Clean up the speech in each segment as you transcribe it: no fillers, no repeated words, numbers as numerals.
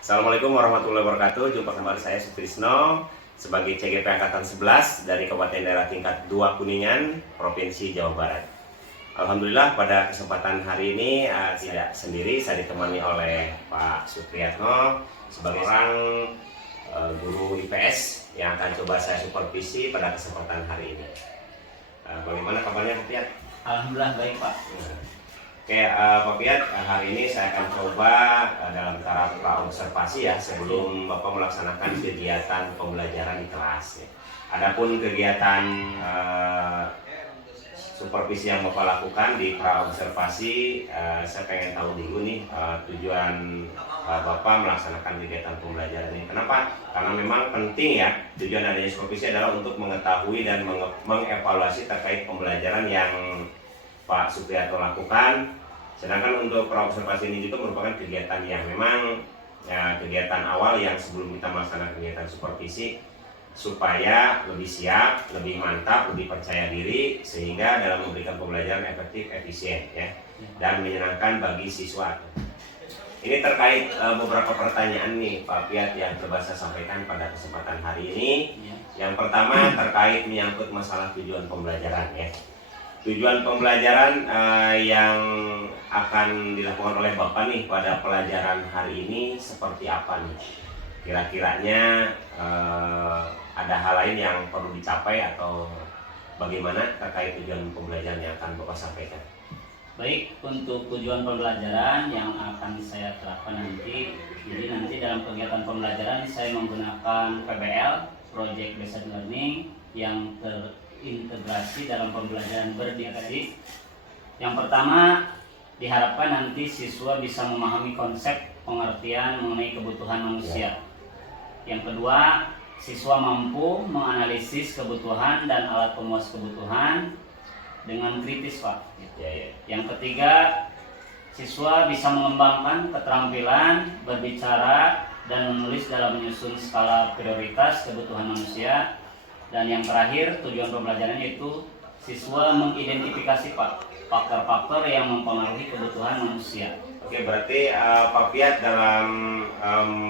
Assalamualaikum warahmatullahi wabarakatuh. Jumpa kembali saya Sutrisno sebagai CGP Angkatan 11 dari Kabupaten Daerah Tingkat 2 Kuningan, Provinsi Jawa Barat. Alhamdulillah pada kesempatan hari ini tidak sendiri, saya ditemani oleh Pak Supriyatno sebagai orang guru IPS yang akan coba saya supervisi pada kesempatan hari ini. Bagaimana kabarnya Pak Piat? Alhamdulillah baik Pak. Oke, Pak Piat, hari ini saya akan coba dalam taraf observasi ya sebelum Bapak melaksanakan kegiatan pembelajaran di kelas. Ya. Adapun kegiatan supervisi yang Bapak lakukan di observasi, saya pengen tahu dulu nih tujuan Bapak melaksanakan kegiatan pembelajaran ini. Kenapa? Karena memang penting ya, tujuan adanya supervisi adalah untuk mengetahui dan mengevaluasi terkait pembelajaran yang Pak Supriyatno lakukan. Sedangkan untuk praobservasi ini juga merupakan kegiatan yang memang ya, kegiatan awal yang sebelum kita melaksanakan kegiatan supervisi supaya lebih siap, lebih mantap, lebih percaya diri sehingga dalam memberikan pembelajaran efektif, efisien ya dan menyenangkan bagi siswa. Ini terkait beberapa pertanyaan nih Pak Piat yang coba saya sampaikan pada kesempatan hari ini. Yang pertama terkait menyangkut masalah tujuan pembelajaran ya. Tujuan pembelajaran yang akan dilakukan oleh Bapak nih pada pelajaran hari ini seperti apa nih? Kira-kiranya ada hal lain yang perlu dicapai atau bagaimana terkait tujuan pembelajaran yang akan Bapak sampaikan? Baik, untuk tujuan pembelajaran yang akan saya terapkan nanti, jadi nanti dalam kegiatan pembelajaran saya menggunakan PBL, Project Based Learning, yang terintegrasi dalam pembelajaran berdiskusi. Yang pertama, diharapkan nanti siswa bisa memahami konsep pengertian mengenai kebutuhan manusia. Yang kedua, siswa mampu menganalisis kebutuhan dan alat pemuas kebutuhan dengan kritis, Pak. Yang ketiga, siswa bisa mengembangkan keterampilan berbicara dan menulis dalam menyusun skala prioritas kebutuhan manusia. Dan yang terakhir, tujuan pembelajaran yaitu siswa mengidentifikasi faktor-faktor yang mempengaruhi kebutuhan manusia. Oke, berarti Pak Piat dalam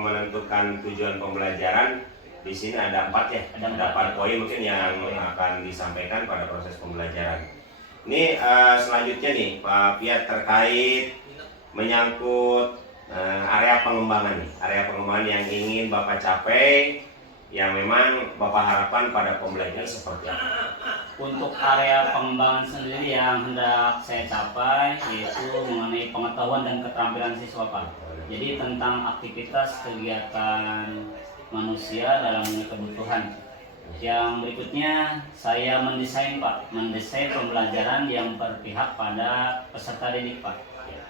menentukan tujuan pembelajaran di sini ada 4 ya, ada 4 poin mungkin yang akan disampaikan pada proses pembelajaran. Ini selanjutnya nih Pak Piat terkait menyangkut area pengembangan nih, area pengembangan yang ingin Bapak capai, yang memang Bapak harapkan pada pembelajaran seperti apa? Untuk area pengembangan sendiri yang hendak saya capai yaitu mengenai pengetahuan dan keterampilan siswa Pak. Jadi tentang aktivitas kegiatan manusia dalam kebutuhan. Yang berikutnya saya mendesain pembelajaran yang berpihak pada peserta didik Pak.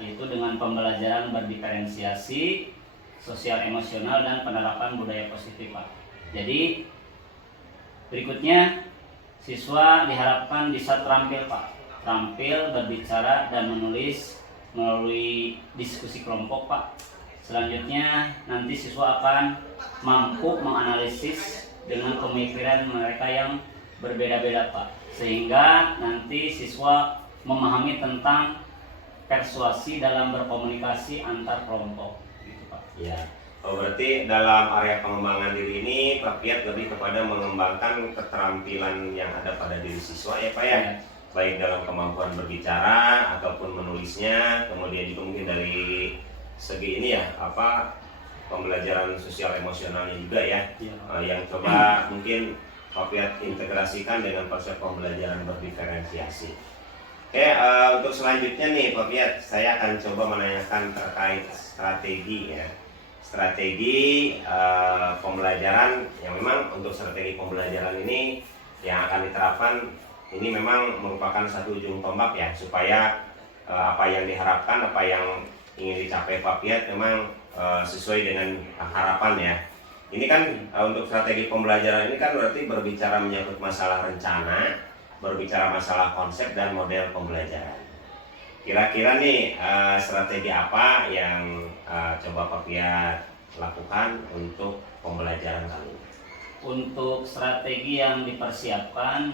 Yaitu dengan pembelajaran berdiferensiasi, sosial emosional dan penerapan budaya positif Pak. Jadi berikutnya siswa diharapkan bisa terampil Pak, terampil berbicara dan menulis melalui diskusi kelompok Pak. Selanjutnya nanti siswa akan mampu menganalisis dengan pemikiran mereka yang berbeda-beda Pak, sehingga nanti siswa memahami tentang persuasi dalam berkomunikasi antar kelompok gitu Pak. Ya. Oh, berarti dalam area pengembangan diri ini Pak Piat lebih kepada mengembangkan keterampilan yang ada pada diri siswa ya Pak ya, baik dalam kemampuan berbicara ataupun menulisnya, kemudian juga mungkin dari segi ini ya pembelajaran sosial emosionalnya juga ya, yang coba mungkin Pak Piat integrasikan dengan konsep pembelajaran berdiferensiasi. Oke, untuk selanjutnya nih Pak Piat, saya akan coba menanyakan terkait strategi ya. Strategi pembelajaran yang memang untuk strategi pembelajaran ini yang akan diterapkan ini memang merupakan satu ujung tombak ya, supaya apa yang diharapkan, apa yang ingin dicapai Pak Piat memang sesuai dengan harapan ya. Ini kan untuk strategi pembelajaran ini kan berarti berbicara menyangkut masalah rencana, berbicara masalah konsep dan model pembelajaran. Kira-kira nih strategi apa yang coba Pak Piat lakukan untuk pembelajaran kali ini? Untuk strategi yang dipersiapkan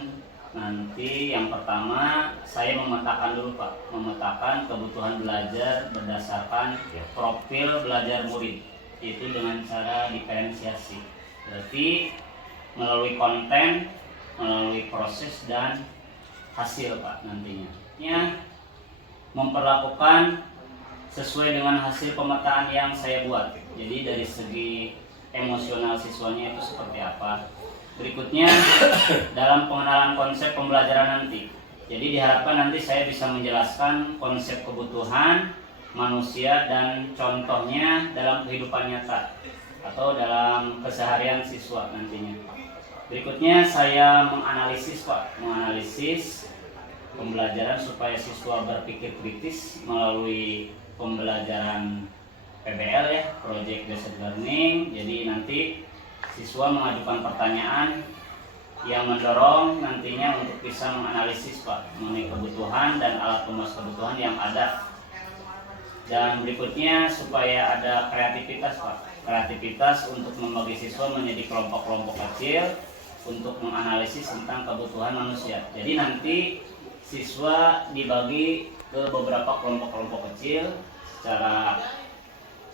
nanti yang pertama saya memetakan dulu Pak, memetakan kebutuhan belajar berdasarkan profil belajar murid. itu dengan cara diferensiasi. Berarti melalui konten, melalui proses dan hasil Pak nantinya. Memperlakukan sesuai dengan hasil pemetaan yang saya buat. Jadi dari segi emosional siswanya itu seperti apa. Berikutnya dalam pengenalan konsep pembelajaran nanti. Jadi diharapkan nanti saya bisa menjelaskan konsep kebutuhan manusia dan contohnya dalam kehidupan nyata atau dalam keseharian siswa nantinya. Berikutnya saya menganalisis Pak, menganalisis pembelajaran supaya siswa berpikir kritis melalui pembelajaran PBL ya, Project Based Learning. Jadi nanti siswa mengajukan pertanyaan yang mendorong nantinya untuk bisa menganalisis Pak mengenai kebutuhan dan alat pemenuh kebutuhan yang ada. Dan berikutnya supaya ada kreativitas Pak, kreativitas untuk membagi siswa menjadi kelompok-kelompok kecil untuk menganalisis tentang kebutuhan manusia. Jadi nanti siswa dibagi ke beberapa kelompok-kelompok kecil secara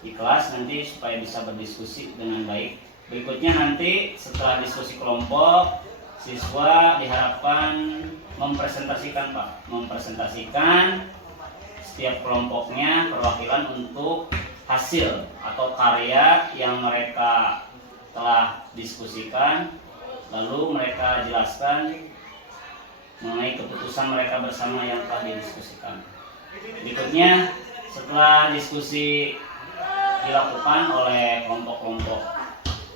di kelas nanti supaya bisa berdiskusi dengan baik. Berikutnya nanti setelah diskusi kelompok, siswa diharapkan mempresentasikan Pak, mempresentasikan setiap kelompoknya perwakilan untuk hasil atau karya yang mereka telah diskusikan, lalu mereka jelaskan mengenai keputusan mereka bersama yang telah didiskusikan. Berikutnya setelah diskusi dilakukan oleh kelompok-kelompok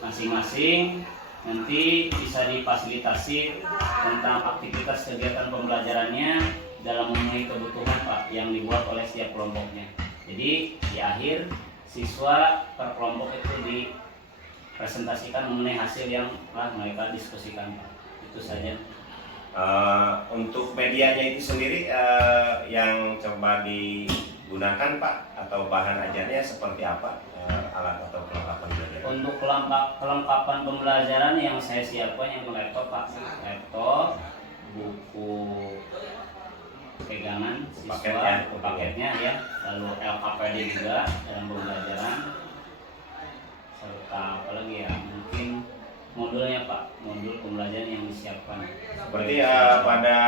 masing-masing, nanti bisa difasilitasi tentang aktivitas kegiatan pembelajarannya dalam memenuhi kebutuhan Pak yang dibuat oleh setiap kelompoknya. Jadi di akhir siswa per kelompok itu dipresentasikan mengenai hasil yang telah mereka diskusikan Pak. Itu saja. Untuk medianya itu sendiri yang coba digunakan Pak atau bahan ajarnya seperti apa, alat atau perlengkapan belajar? Untuk kelengkapan pembelajaran yang saya siapkan yang laptop Pak, laptop, buku pegangan siswa, paketnya ya, lalu LKPD juga dalam pembelajaran, serta apalagi ya mungkin modulnya Pak, modul pembelajaran yang disiapkan. Berarti pada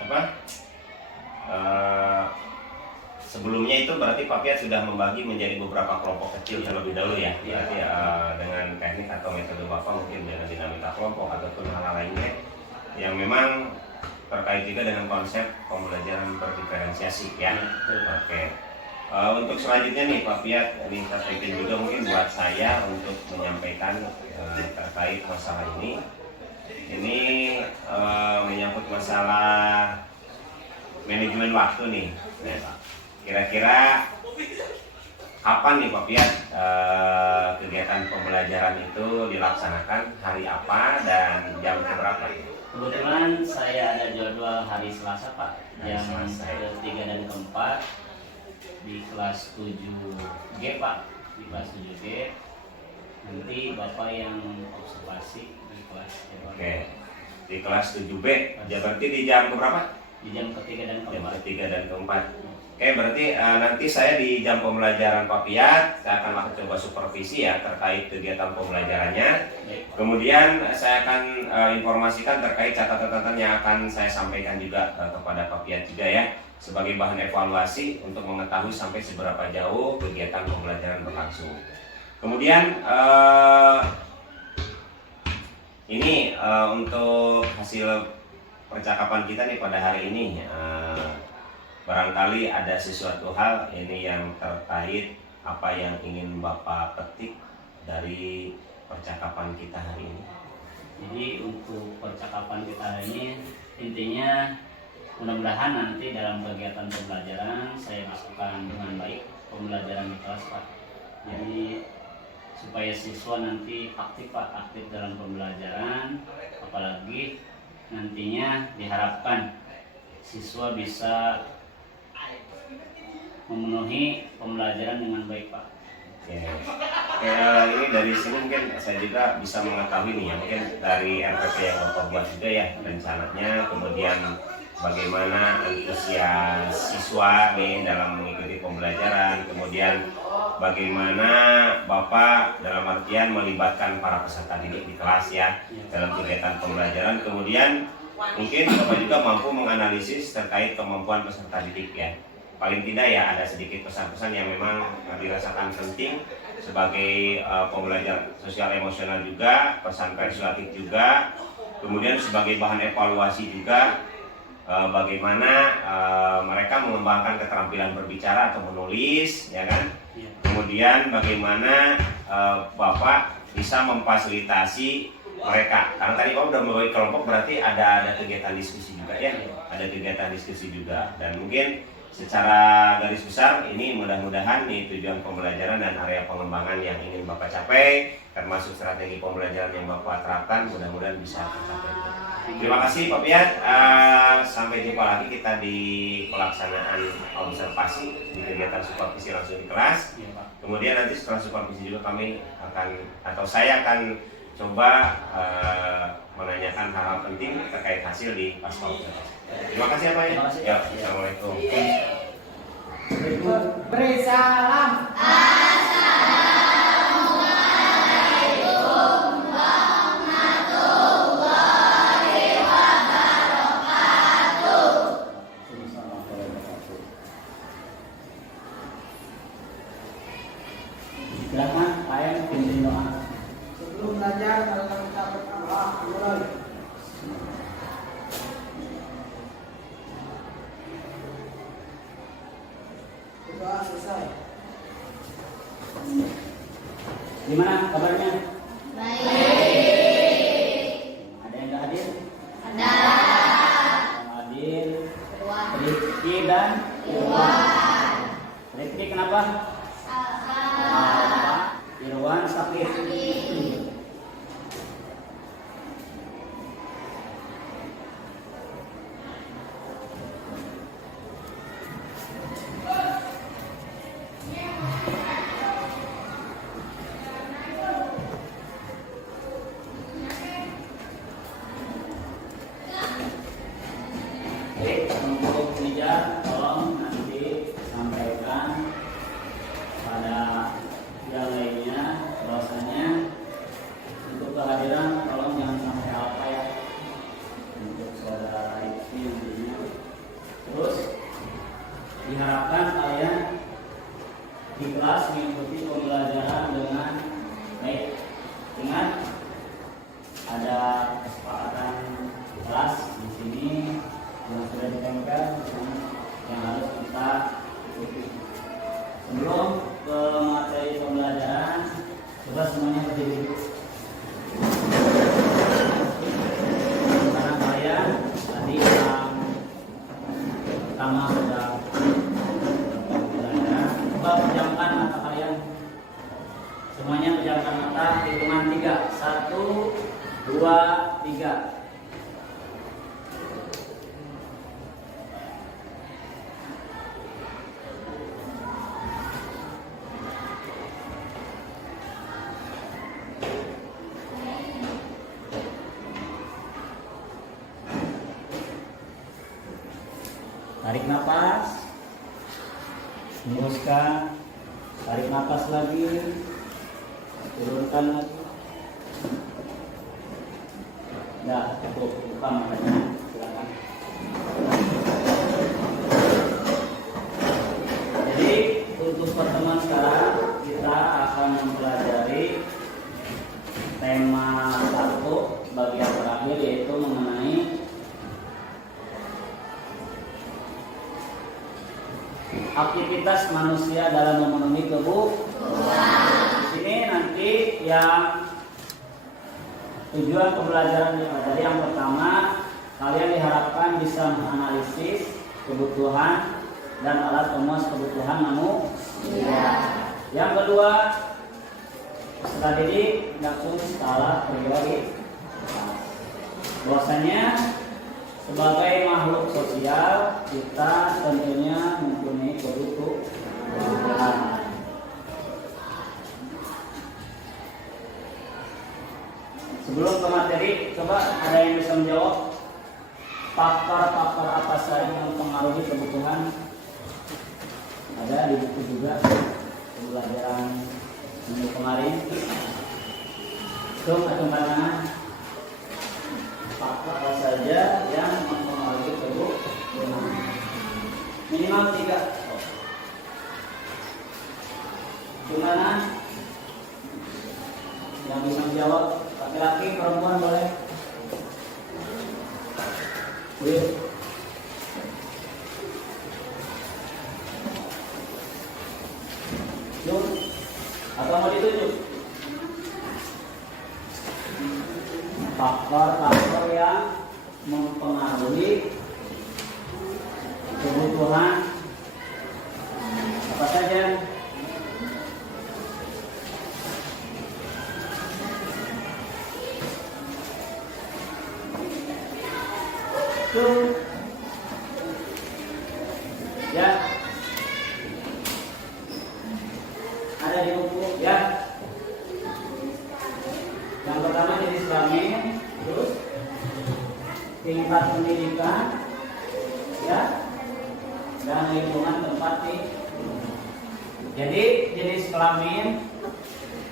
apa? Sebelumnya itu berarti Pak Piat sudah membagi menjadi beberapa kelompok kecil terlebih dahulu ya. Berarti dengan teknik atau metode Bapak mungkin dengan dinamika kelompok ataupun hal lainnya yang memang terkait juga dengan konsep pembelajaran berdiferensiasi ya. Oke. Untuk selanjutnya nih Pak Piat, ini penting juga mungkin buat saya untuk menyampaikan terkait masalah ini. Ini menyangkut masalah manajemen waktu nih, ya, Pak. Kira-kira kapan nih Pak Piat kegiatan pembelajaran itu dilaksanakan, hari apa dan jam berapa? Kebetulan saya ada jadwal hari Selasa Pak, jam ke-3 dan ke-4 di kelas 7G Pak, di kelas 7G. Nanti Bapak yang observasi di kelas. Oke, di kelas 7B. Ya, berarti di jam berapa? Di jam ke-3 dan ke-4. Jam ke-3 dan ke-4. Oke, berarti nanti saya di jam pembelajaran Pak Piat, saya akan lakukan coba supervisi ya terkait kegiatan pembelajarannya. Kemudian saya akan informasikan terkait catatan-catatan yang akan saya sampaikan juga kepada Pak Piat juga ya, sebagai bahan evaluasi untuk mengetahui sampai seberapa jauh kegiatan pembelajaran berlangsung. Kemudian ini untuk hasil percakapan kita nih pada hari ini, barangkali ada sesuatu hal ini yang terkait apa yang ingin Bapak petik dari percakapan kita hari ini. Jadi untuk percakapan kita hari ini intinya mudah-mudahan nanti dalam kegiatan pembelajaran saya masukkan dengan baik pembelajaran di kelas Pak. Jadi supaya siswa nanti aktif Pak, aktif dalam pembelajaran, apalagi nantinya diharapkan siswa bisa memenuhi pembelajaran dengan baik Pak. Ini dari sini mungkin saya juga bisa mengetahui nih ya, mungkin dari RPP yang Bapak buat juga ya rencananya, kemudian bagaimana antusias siswa nih dalam mengikuti pembelajaran, kemudian bagaimana Bapak dalam artian melibatkan para peserta didik di kelas ya dalam kegiatan pembelajaran. Kemudian mungkin Bapak juga mampu menganalisis terkait kemampuan peserta didik ya. Paling tidak ya ada sedikit pesan-pesan yang memang dirasakan penting sebagai pembelajar sosial emosional juga, pesan persuasif juga, kemudian sebagai bahan evaluasi juga bagaimana mereka mengembangkan keterampilan berbicara atau menulis, ya kan? Kemudian bagaimana Bapak bisa memfasilitasi mereka, karena tadi Bapak udah membagi kelompok berarti ada kegiatan diskusi juga ya, ada kegiatan diskusi juga, dan mungkin secara garis besar ini mudah-mudahan nih tujuan pembelajaran dan area pengembangan yang ingin Bapak capai, termasuk strategi pembelajaran yang Bapak terapkan, mudah-mudahan bisa tercapai. Terima kasih Pak Piat, sampai jumpa lagi kita di pelaksanaan observasi di kegiatan supervisi langsung di kelas. Kemudian nanti setelah supervisi juga kami akan atau saya akan coba menanyakan hal-hal penting terkait hasil di pasca observasi. Terima kasih ya Pak ya. Ya, assalamualaikum. Beri salam. Silakan, saya pimpin doa. Sebelum belajar kalau kita berdoa, mulai. Doa selesai. Gimana kabarnya? Baik. Ada yang nggak hadir? Ada. Yang hadir? Rifki dan Irwan. Rifki kenapa? Irwan sakit. Oke, untuk meja tolong nanti sampaikan pada yang lainnya, bahwasanya untuk kehadiran tolong jangan sampai apa ya untuk saudara Rifki nantinya. Terus diharapkan kalian di kelas mengikuti pembelajaran dengan baik. Ingat ada kesepakatan kelas di sini yang sudah ditempel yang harus kita ikuti. Sebelum ke materi pembelajaran, coba semuanya berdiri. Karena kalian tadi yang pertama sudah pembelajaran, coba pejamkan mata kalian. Semuanya pejamkan mata, hitungan 3. 1, 2, 3. Tarik nafas, hembuskan, tarik nafas lagi, turunkan lagi. Nah, cukup, buka matanya, silakan. Jadi untuk pertemuan sekarang kita akan mempelajari tema 1 bagian terakhir, yaitu mengenai aktivitas manusia dalam memenuhi kebutuhan. Di sini nanti yang tujuan pembelajaran tadi yang pertama, kalian diharapkan bisa menganalisis kebutuhan dan alat pemuas kebutuhan manusia. Yang kedua, peserta didik langsung skala prioritas. Bahwasanya sebagai makhluk sosial, kita tentunya mempunyai kebutuhan. Sebelum ke materi, coba ada yang bisa menjawab faktor-faktor apa saja yang mempengaruhi kebutuhan? Ada di buku juga. Coba pembelajaran minggu kemarin. Atau karena faktor apa saja yang mempengaruhi kebutuhan. Minimal 3. Gimana? Yang bisa menjawab, laki-laki, perempuan boleh? Boleh. Yuk, atau mau ditunjuk? Faktor-faktor yang mempengaruhi kebutuhan apa saja? Tuh, ya, ada di buku ya. Yang pertama jenis kelamin, terus tingkat pendidikan, ya, dan lingkungan tempat tinggal. Jadi jenis kelamin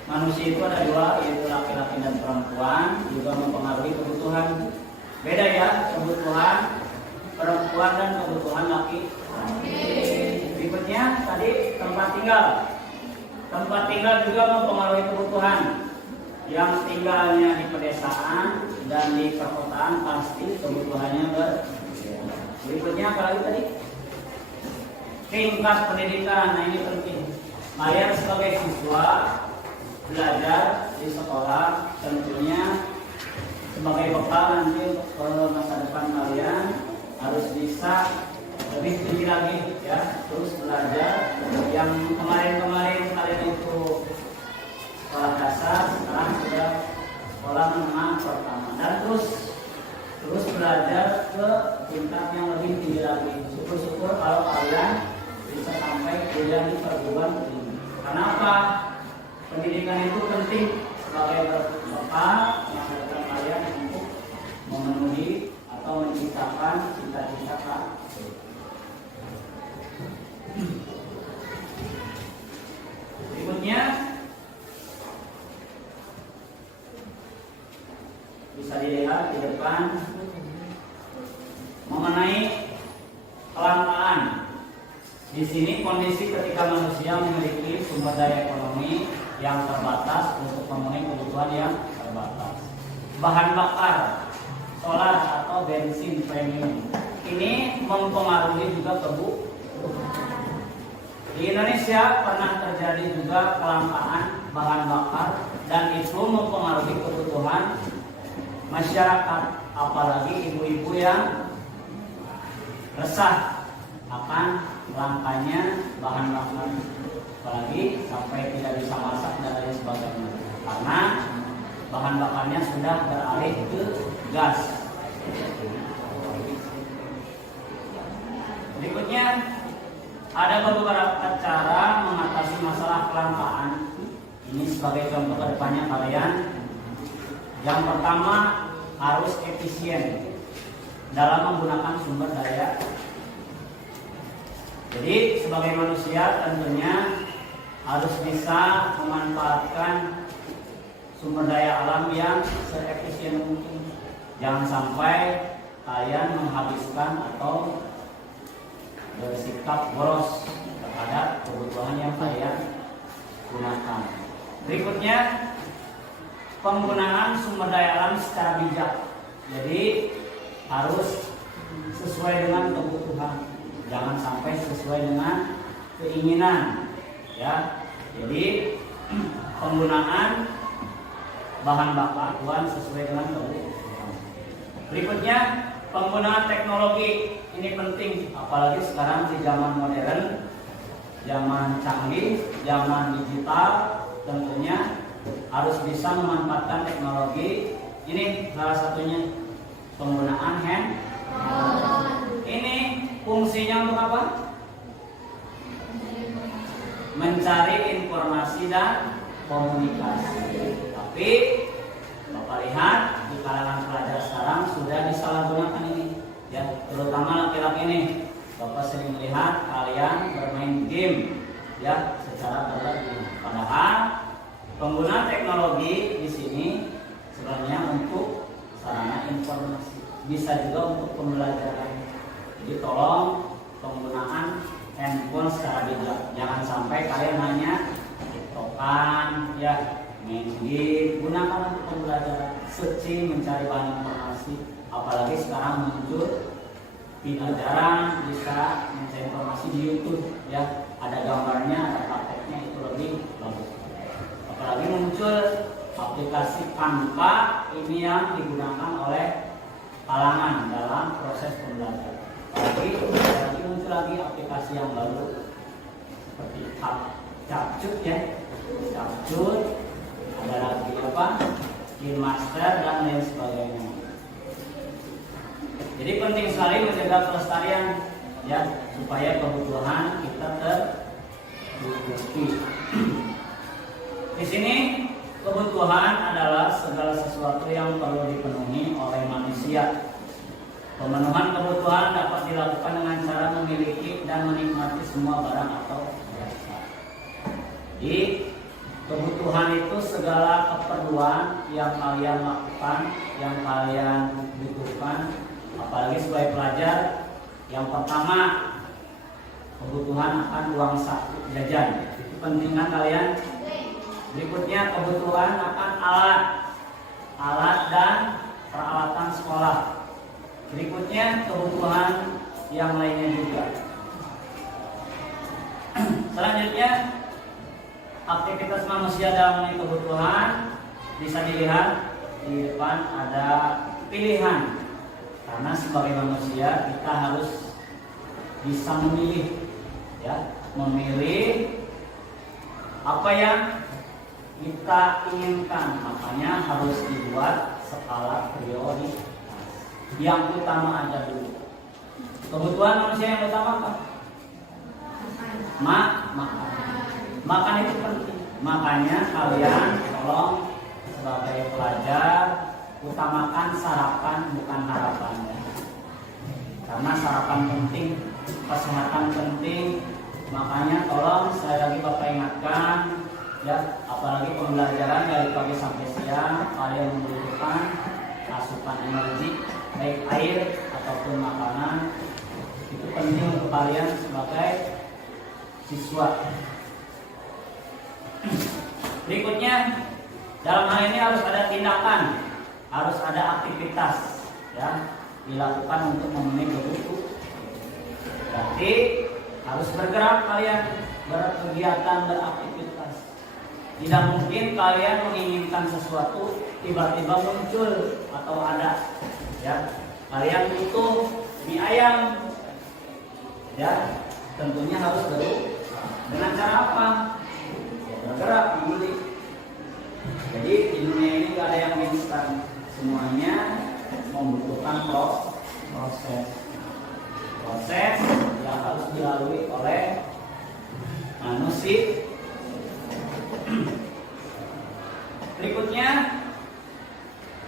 manusia itu ada 2, yaitu laki-laki dan perempuan, juga mempengaruhi kebutuhan. Beda ya, kebutuhan perempuan dan kebutuhan laki. Berikutnya tadi tempat tinggal. Tempat tinggal juga mempengaruhi kebutuhan. Yang tinggalnya di pedesaan dan di perkotaan pasti kebutuhannya berbeda. Berikutnya apa lagi tadi? Tingkat pendidikan. Nah ini penting. Kalian sebagai siswa belajar di sekolah tentunya sebagai bekal nanti ke masa depan kalian harus bisa lebih tinggi lagi ya, terus belajar. Yang kemarin kalian itu sekolah dasar, sekarang sudah sekolah menengah pertama dan terus belajar ke tingkat yang lebih tinggi lagi. Syukur-syukur kalau kalian bisa sampai kuliah di perguruan tinggi. Kenapa? Pendidikan itu penting sebagai bekal yang akan kalian untuk memenuhi atau menciptakan cita-cita kalian. Berikutnya bisa dilihat di depan mengenai kelangkaan. Di sini kondisi ketika manusia memiliki sumber daya ekonomi yang terbatas untuk memenuhi kebutuhan yang terbatas. Bahan bakar, solar atau bensin premium ini mempengaruhi juga kebutuhan. Di Indonesia pernah terjadi juga kelangkaan bahan bakar dan itu mempengaruhi kebutuhan masyarakat, apalagi ibu-ibu yang resah akan langkanya bahan bakar, apalagi sampai tidak bisa masak dan lain sebagainya karena bahan bakarnya sudah beralih ke gas. Berikutnya ada beberapa cara mengatasi masalah kelangkaan. Ini sebagai contoh kedepannya kalian. Yang pertama harus efisien dalam menggunakan sumber daya. Jadi sebagai manusia tentunya harus bisa memanfaatkan sumber daya alam yang seefisien mungkin. Jangan sampai kalian menghabiskan atau bersikap boros terhadap kebutuhan yang kalian gunakan. Berikutnya penggunaan sumber daya alam secara bijak. Jadi harus sesuai dengan kebutuhan. Jangan sampai sesuai dengan keinginan, ya. Jadi penggunaan bahan bakar sesuai dengan kebutuhan. Berikutnya penggunaan teknologi ini penting, apalagi sekarang di zaman modern, zaman canggih, zaman digital, tentunya harus bisa memanfaatkan teknologi. Ini salah satunya penggunaan handphone. Ini fungsinya untuk apa? Mencari informasi dan komunikasi. Tapi Bapak lihat di kalangan pelajar sekarang sudah disalahgunakan ini, ya, terutama laki-laki ini. Bapak sering melihat kalian bermain game, ya, secara berlebihan. Padahal penggunaan teknologi di sini sebenarnya untuk sarana informasi, bisa juga untuk pembelajaran. Jadi tolong penggunaan handphone secara bijak. Jangan sampai kalian hanya tiktokan, ya, main game, gunakan untuk pembelajaran, searching, mencari bahan informasi. Apalagi sekarang muncul tidak jarang bisa mencari informasi di YouTube, ya, ada gambarnya, ada prakteknya, itu lebih bagus. Apalagi muncul aplikasi Canva ini yang digunakan oleh kalangan dalam proses pembelajaran. Apalagi muncul lagi aplikasi yang baru seperti Capcut, ya, Capcut, ada lagi apa, KineMaster dan lain sebagainya. Jadi penting sekali menjaga pelestarian, ya, supaya kebutuhan kita tercukupi. Di sini kebutuhan adalah segala sesuatu yang perlu dipenuhi oleh manusia. Pemenuhan kebutuhan dapat dilakukan dengan cara memiliki dan menikmati semua barang atau jasa. Jadi kebutuhan itu segala keperluan yang kalian lakukan, yang kalian butuhkan. Apalagi sebagai pelajar, yang pertama kebutuhan akan uang saku jajan, itu penting kan kalian. Berikutnya kebutuhan akan alat dan peralatan sekolah. Berikutnya kebutuhan yang lainnya juga. Selanjutnya aktivitas manusia dalam kebutuhan bisa dilihat di depan ada pilihan. Karena sebagai manusia kita harus bisa memilih, ya, memilih apa yang kita inginkan. Makanya harus dibuat skala prioritas. Yang utama aja dulu. Kebutuhan manusia yang utama apa? Makan. Makan itu penting. Makanya kalian tolong sebagai pelajar utamakan sarapan, bukan harapan, ya. Karena sarapan penting, kesehatan penting. Makanya tolong saya lagi Bapak ingatkan, ya, apalagi pembelajaran dari pagi sampai siang, kalian membutuhkan asupan energi, baik air ataupun makanan. Itu penting untuk kalian sebagai siswa. Berikutnya, dalam hal ini harus ada tindakan, harus ada aktivitas, ya, dilakukan untuk memenuhi kebutuhan. Berarti harus bergerak kalian, berkegiatan, beraktivitas. Tidak mungkin kalian menginginkan sesuatu tiba-tiba muncul atau ada, ya. Kalian butuh mie ayam, ya, tentunya harus berusaha. Dengan cara apa? Ya, bergerak, membeli. Jadi di dunia ini gak ada yang instan, semuanya membutuhkan proses yang harus dilalui oleh manusia. Berikutnya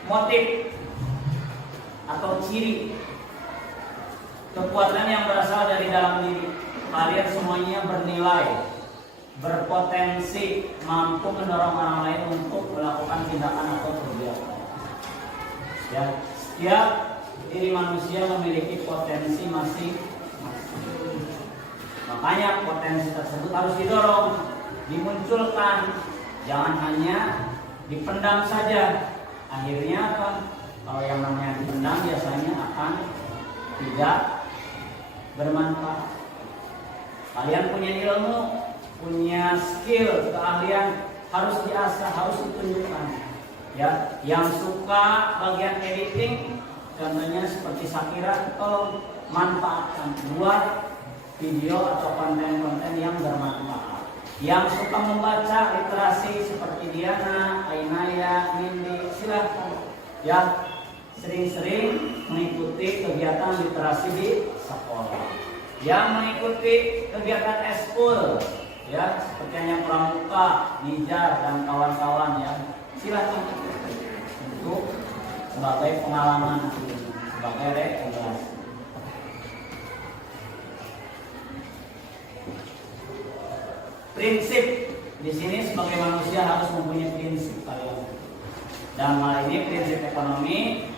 motif atau ciri kekuatan yang berasal dari dalam diri kalian. Semuanya bernilai, berpotensi, mampu mendorong orang lain untuk melakukan tindakan atau kegiatan. Ya, setiap diri manusia memiliki potensi masing-masing. Makanya potensi tersebut harus didorong, dimunculkan, jangan hanya dipendam saja. Akhirnya apa? Kalau yang namanya dipendam biasanya akan tidak bermanfaat. Kalian punya ilmu, punya skill, keahlian, harus diasah, harus ditunjukkan. Ya, yang suka bagian editing, contohnya seperti Shakira, tolong manfaatkan, buat video atau konten-konten yang bermanfaat. Yang suka membaca literasi seperti Diana, Ainaya, Nindi, silahkan, ya, sering-sering mengikuti kegiatan literasi di sekolah. Yang mengikuti kegiatan eskul, ya, seperti yang pramuka, Nijar dan kawan-kawan, ya, silahkan untuk sebagai pengalaman, sebagai rekomendasi. prinsip. Di sini sebagai manusia harus mempunyai prinsip kalian. Dan hal ini prinsip ekonomi,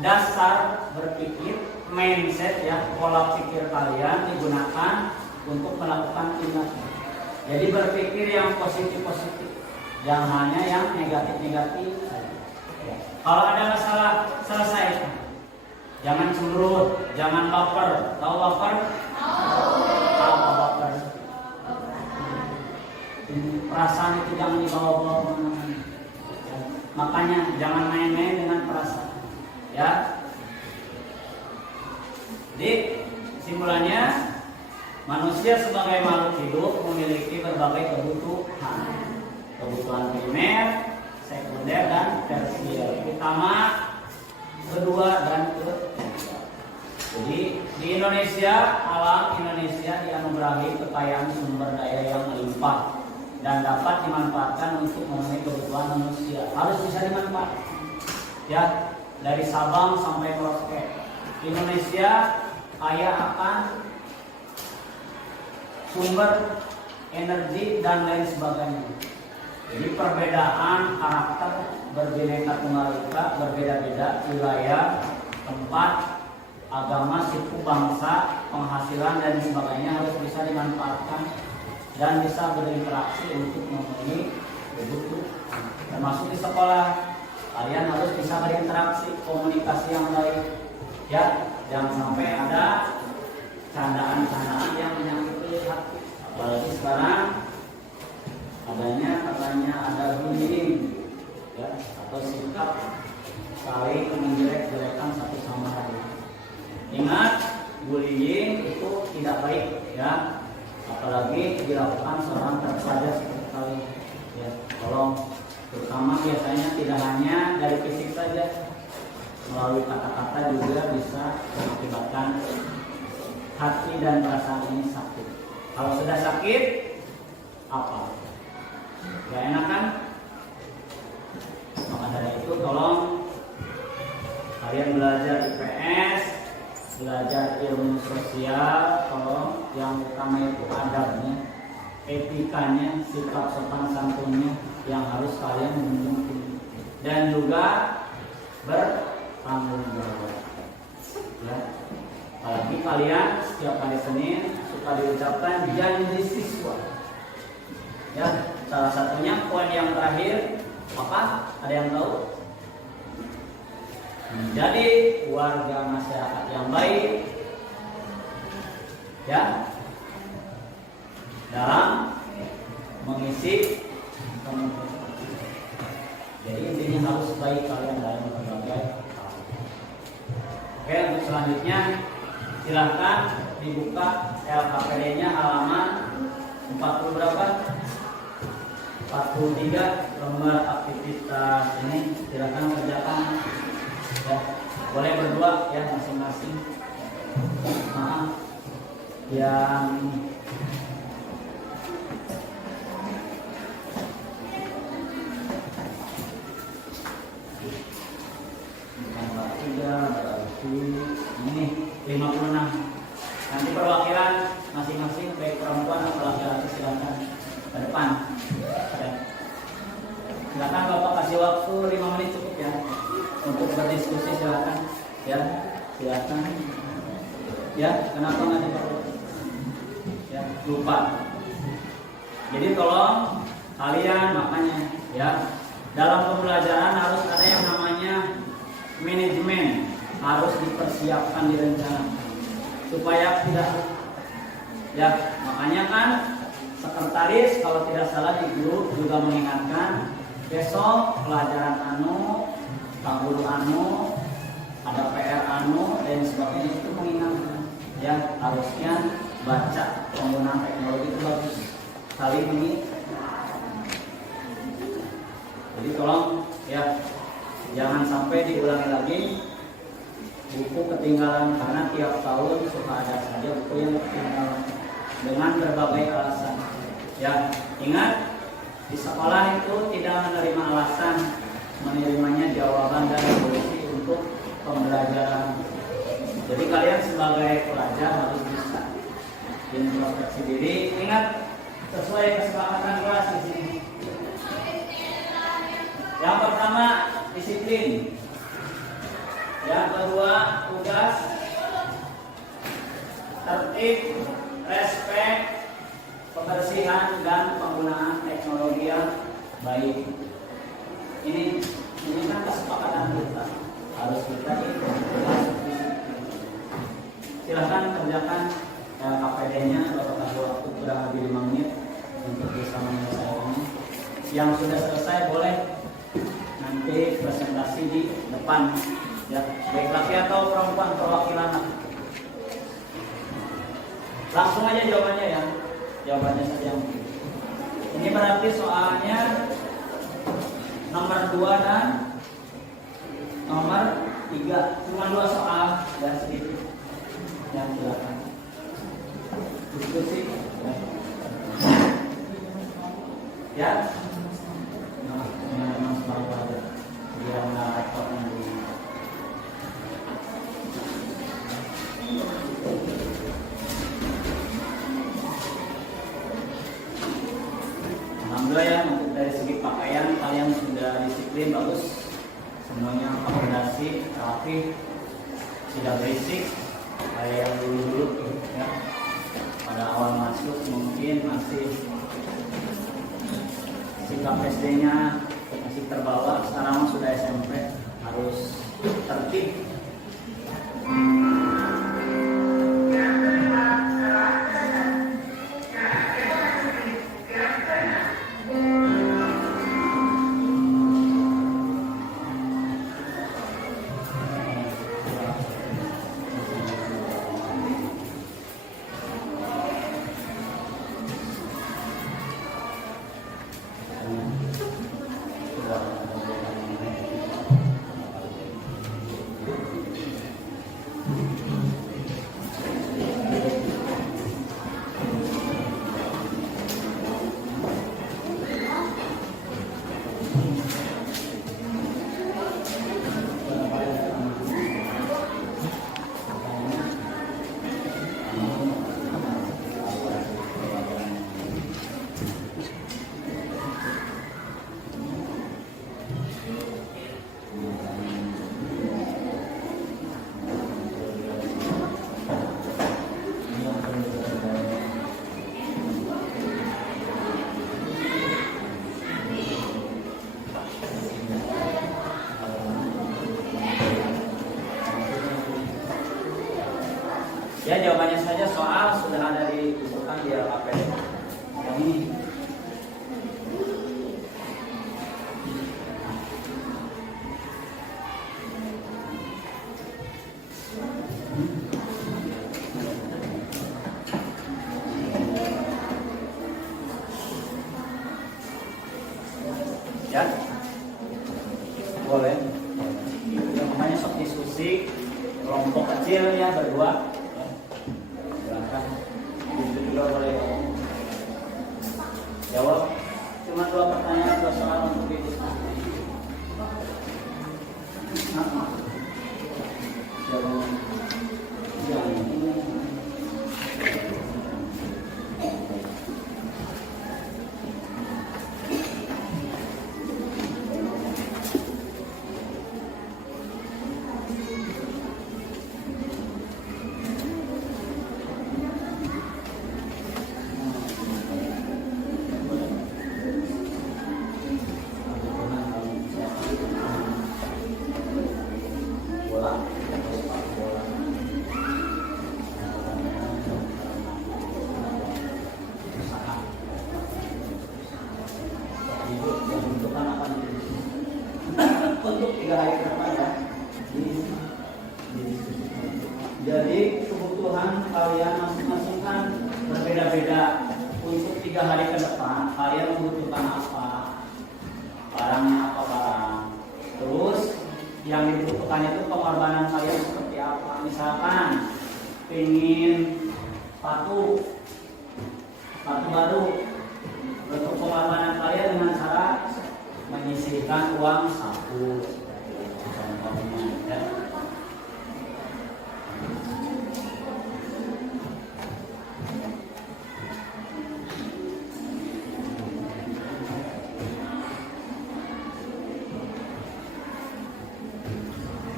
dasar berpikir, mindset ya, pola pikir kalian digunakan untuk melakukan tindakan. Jadi berpikir yang positif-positif, jangan hanya yang negatif-negatif. Ya. Kalau ada masalah selesaikan. Jangan cemberut, jangan baper. Tahu baper? Apa baper? Perasaan itu jangan dibawa-bawa kemana-mana. Ya. Makanya jangan main-main dengan perasaan. Ya. Jadi simpulannya, manusia sebagai makhluk hidup memiliki berbagai kebutuhan. Kebutuhan primer, sekunder, dan tersier. Utama, kedua, dan ketiga. Jadi di Indonesia, alam Indonesia dianugerahi kekayaan sumber daya yang melimpah dan dapat dimanfaatkan untuk memenuhi kebutuhan manusia. Harus bisa dimanfaatkan. Ya, dari Sabang sampai Merauke. Indonesia kaya akan sumber energi dan lain sebagainya. Jadi perbedaan karakter berbeda tunggal ika, berbeda-beda wilayah, tempat, agama, suku, bangsa, penghasilan dan sebagainya harus bisa dimanfaatkan dan bisa berinteraksi untuk memenuhi kebutuhan. Termasuk di sekolah, kalian harus bisa berinteraksi, komunikasi yang baik. Ya, jangan sampai ada candaan-candaan yang menyakiti hati. Apalagi sekarang adanya katanya ada bullying, ya, atau sikap saling menjelek-jelekan satu sama lain. Ingat, bullying itu tidak baik, ya, apalagi dilakukan seorang terpelajar seperti kalian. Ya, tolong, terutama biasanya tidak hanya dari fisik saja, melalui kata-kata juga bisa mengakibatkan hati dan perasaan ini sakit. Kalau sudah sakit, apa? Gak enak kan? Maka dari itu tolong kalian belajar IPS, belajar ilmu sosial, tolong yang utama itu adabnya, etikanya, sikap sopan santunnya yang harus kalian miliki, dan juga bertanggung jawab. Ya. Apalagi kalian setiap hari Senin suka diucapkan janji siswa. Ya, salah satunya poin yang terakhir apa? Ada yang tahu? Menjadi warga masyarakat yang baik, ya, dalam mengisi komunitas. Jadi intinya harus baik kalian dalam berbagai hal. Oke, untuk selanjutnya silahkan dibuka LKPD-nya halaman 40 berapa? 43 lembar aktivitas ini silakan kerjakan. Ya, boleh berdua ya masing-masing. Maaf yang ini 56. Nanti perwakilan masing-masing baik perempuan atau laki-laki silakan ke depan. Ya. Silakan Bapak kasih waktu 5 menit cukup ya untuk berdiskusi, silakan. Ya, silakan. Ya, kenapa nggak diperlukan? Ya, lupa. Jadi tolong kalian makanya ya dalam pembelajaran harus ada yang namanya manajemen, harus dipersiapkan, direncanakan supaya tidak ya. Makanya kan sekretaris kalau tidak salah di grup juga mengingatkan besok pelajaran anu, guru anu, ada PR anu dan sebagainya, itu mengingatkan ya harusnya baca penggunaan teknologi itu bagus saling ini. Jadi tolong ya jangan sampai diulangi lagi buku ketinggalan, karena tiap tahun suka ada saja buku yang ketinggalan dengan berbagai alasan. Ya, ingat di sekolah itu tidak menerima alasan, menerimanya jawaban dan solusi untuk pembelajaran. Jadi kalian sebagai pelajar harus bisa introspeksi diri. Ingat, sesuai kesepakatan kelas di sini. Yang pertama disiplin. Yang kedua tugas, tertib, respek, kebersihan dan penggunaan teknologi yang baik. Ini kan kesepakatan kita, harus kita ikut. Silahkan kerjakan KPD-nya, Bapak kasih waktu kurang lebih 5 menit untuk bisa menyelesaikannya. Yang sudah selesai boleh nanti presentasi di depan, ya, baik laki atau perempuan perwakilan. Langsung aja jawabannya ya, jawabannya saja. Ini berarti soalnya nomor 2 dan nomor 3, cuma 2 soal dan sedikit. Ya, silakan diskusi. Ya. Alhamdulillah ya, untuk dari segi pakaian kalian sudah disiplin, bagus. Semuanya akomodasi, rapi, tidak berisik kayak yang dulu ya. Pada awal masuk mungkin masih sikap SD-nya masih terbawa, sekarang sudah SMP, harus tertib. Ya, jawabannya saja soal sudah ada di bukan di LKPD. Yang ini. Ya, boleh. Yang namanya sok diskusi kelompok kecil ya, berdua. Boleh jawab, cuma 2 pertanyaan, 2 soal untuk didiskusi. Untuk 3 hari ke depan ya. Jadi kebutuhan kalian masing-masing kan berbeda-beda. Untuk 3 hari ke depan kalian membutuhkan apa? Barangnya apa barang? Terus yang dibutuhkan itu pengorbanan kalian seperti apa? Misalkan ingin sepatu baru, bentuk pengorbanan kalian dengan cara menyisihkan uang saku, contohnya ya.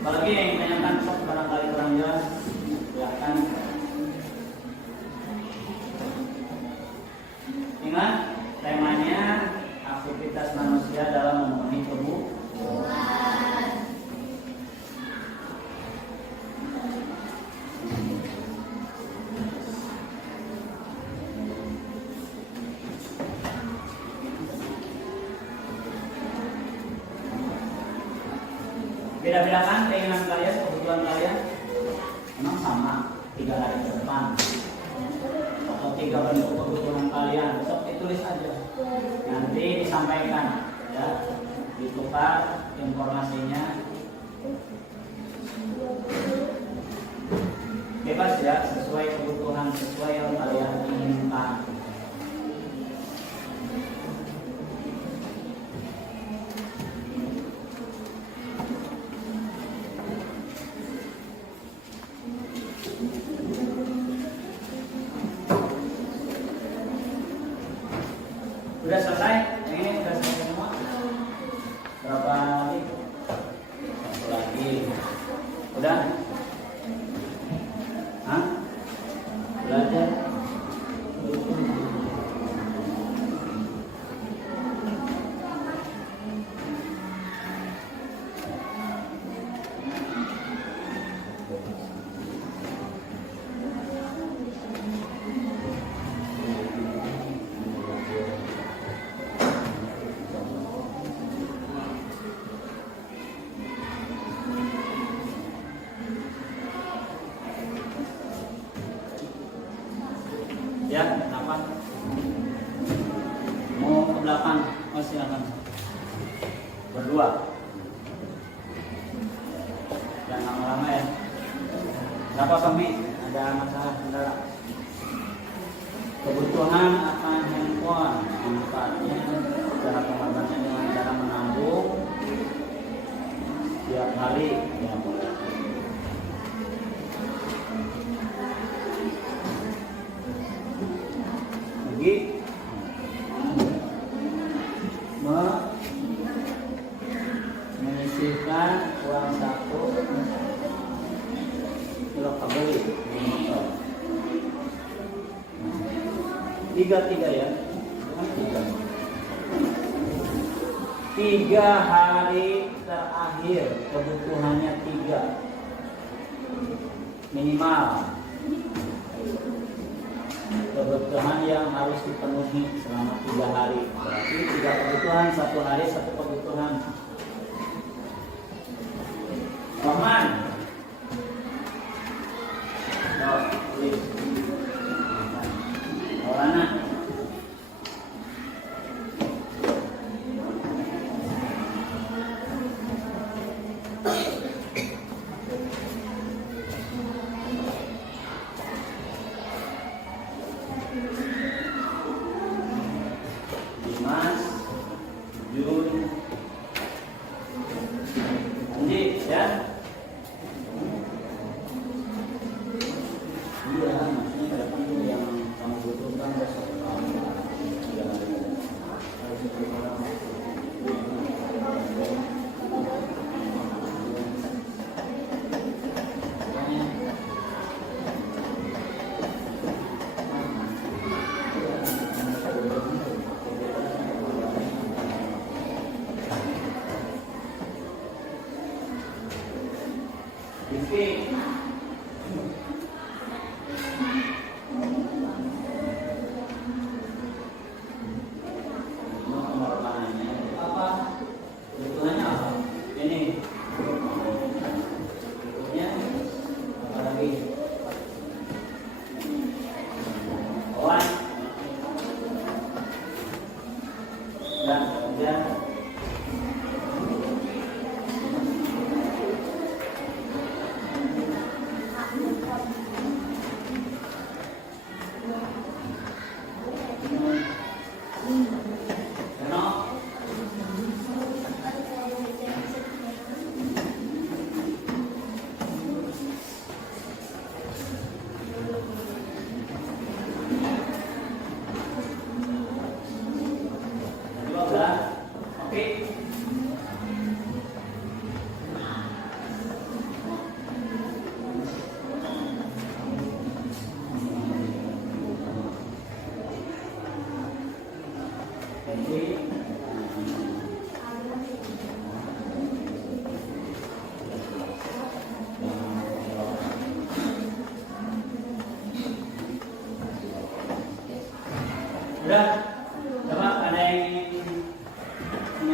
Apalagi yang ditanyakan sok barangkali kurang jelas, silakan. Ingat temanya aktivitas manusia dalam memenuhi kebutuhan. Beda-bedakan keinginan kalian, kebutuhan kalian memang sama 3 hari ke depan atau 3 bentuk kebutuhan kalian, besok ditulis aja, nanti disampaikan ya, ditukar informasinya, bebas ya, sesuai kebutuhan, sesuai yang kalian inginkan. Udah selesai? Yang ini udah selesai semua? Berapa lagi? Satu lagi. Udah? Hah? Belajar? Ya, kenapa? Mau ke belakang? Oh, silakan. Berdua. Jangan lama-lama ya. Kenapa kami ada masalah kendala? Kebutuhan akan handphone, manfaatnya cara pengorbanannya dengan cara menabung setiap hari ya. Menyisihkan uang saku kalau kabeli motor 3 ya, 3 hari terakhir kebutuhannya 3 minimal kebutuhan yang harus dipenuhi selama 3 hari. Berarti 3 kebutuhan, 1 hari 1 kebutuhan. Roman. Orana. Dimas, Jun, Andi, ya. Iya, maksudnya ke depan tuh yang kamu butuhkan besok kamu.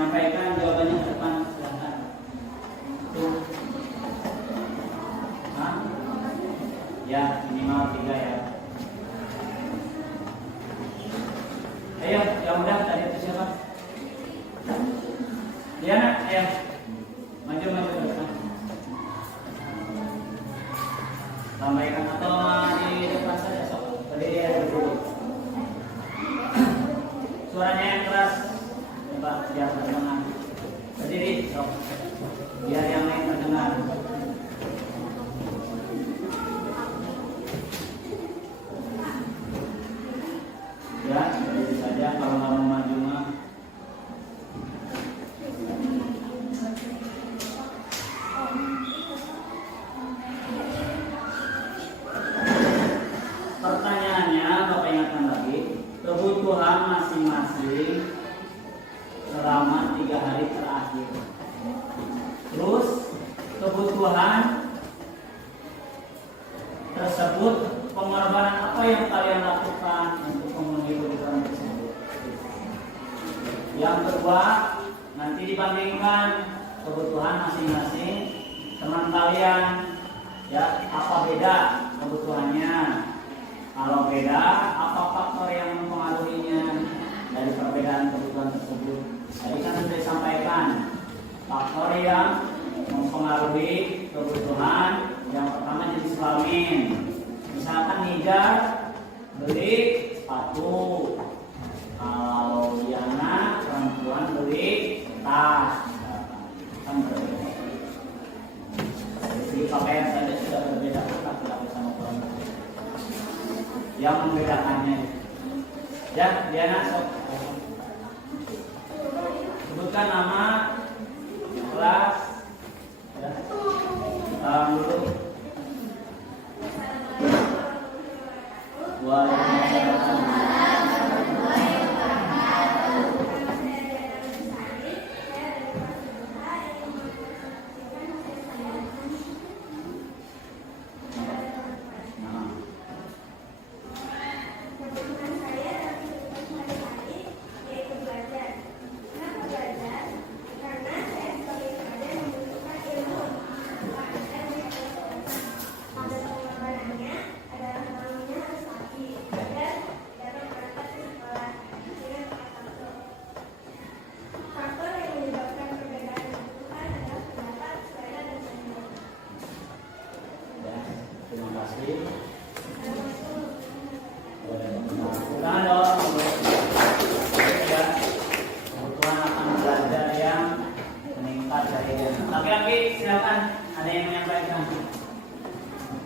menyampaikan jawabannya ke depan, silahkan. Tuh. Hah? Ya, minimal 3 ya. Ayo, yang mudah tadi itu siapa? Diana, ayo. Maju ke depan. Sampaikan atau di depan saja sok. Tadi dia dulu. Suaranya yang keras. Coba biar terdengar. Berdiri, sok. Biar yang lain terdengar. Ya, berdiri saja kalau mau maju mah. Pertanyaannya, Bapak ingatkan lagi, kebutuhan masing-masing selama 3 hari terakhir. Terus kebutuhan tersebut, pengorbanan apa yang kalian lakukan untuk memenuhi kebutuhan tersebut? Yang kedua, nanti dibandingkan kebutuhan masing-masing teman kalian, ya, apa beda kebutuhannya. Kalau beda, apa faktor yang mempengaruhinya dari perbedaan kebutuhan tersebut? Tadi kan sudah disampaikan faktor yang mempengaruhi kebutuhan. Yang pertama jenis kelamin. Misalkan Nijar beli sepatu, kalau Diana perempuan beli tas, kan berbeda. Dari segi pakaian saja sudah berbeda, laki-laki sama perempuan. Yang membedakannya, ya Diana, sebutkan nama, kelas, ya. Salam dulu. Laki-laki silakan, ada yang menyampaikan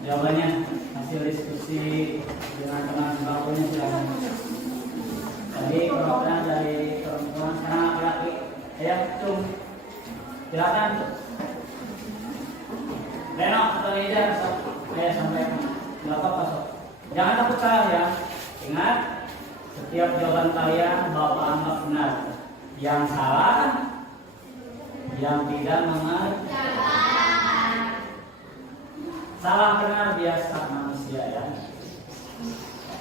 jawabannya hasil diskusi dengan teman sebagusnya, silakan. Tadi perwakilan dari perempuan, sekarang laki-laki. Ayo, cung, silakan. Reno atau Nida, saya sampaikan. Nggak apa-apa, sok. Jangan takut salah ya. Ingat, setiap jawaban kalian Bapak anggap benar. Yang salah, yang tidak mengerjakan. Salah benar biasa manusia ya.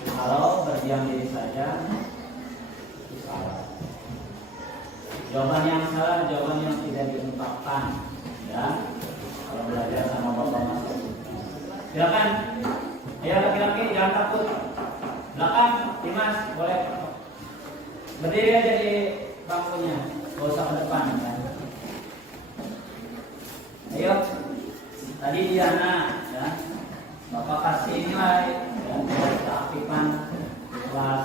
Kalau berdiam diri saja itu salah. Jawaban yang salah, jawaban yang tidak diungkapkan ya. Kalau belajar sama Bapak masuk. Silakan. Ayo laki-laki jangan takut. Belakang, Dimas boleh. Berdiri aja di bangkunya, gak usah ke depan ya. Ayo, tadi Diana ya, Bapak kasih nilai dan keaktifan kelas.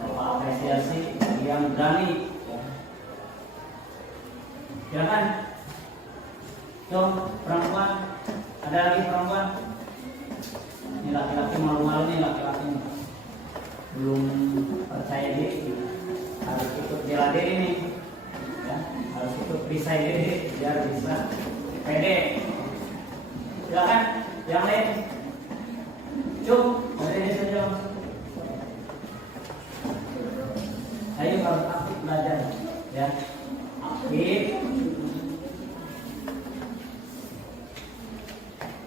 Bapak apresiasi yang berani ya. Silakan. Jom, perempuan, ada lagi perempuan. Ini laki-laki malu-malu nih laki-laki belum percaya diri, harus ikut bela diri nih. Ya, harus ikut perisai diri biar bisa pede. Silakan yang lain. Cuk, dari ini saja. Ayo harus aktif belajar, ya. Aktif.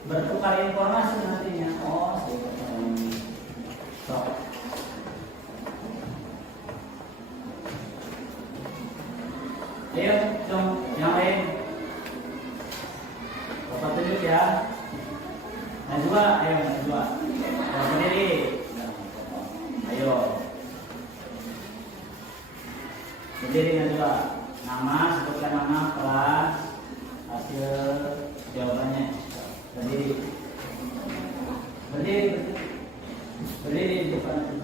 Bertukar informasi nantinya. Oh, so. Ayo, dong, yang lain. Bapak tunjuk ya. Najwa, ayo Najwa. Yang sendiri. Ayo. Berdiri Najwa. Nama, sebutkan nama, kelas, hasil jawabannya. Berdiri. Berdiri. Berdiri di depan.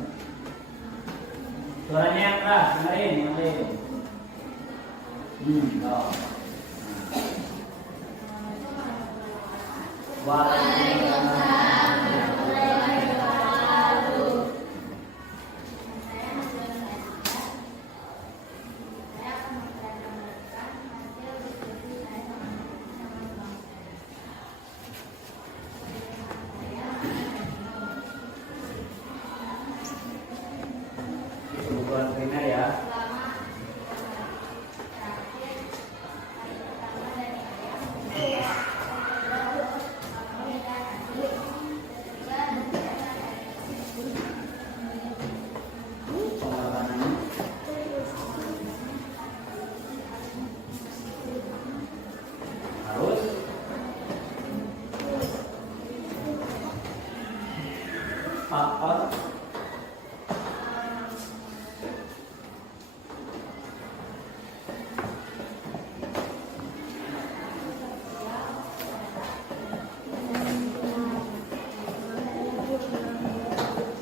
Suaranya yang keras, yang lain. Oh. Bukan primer ya. Harus faktor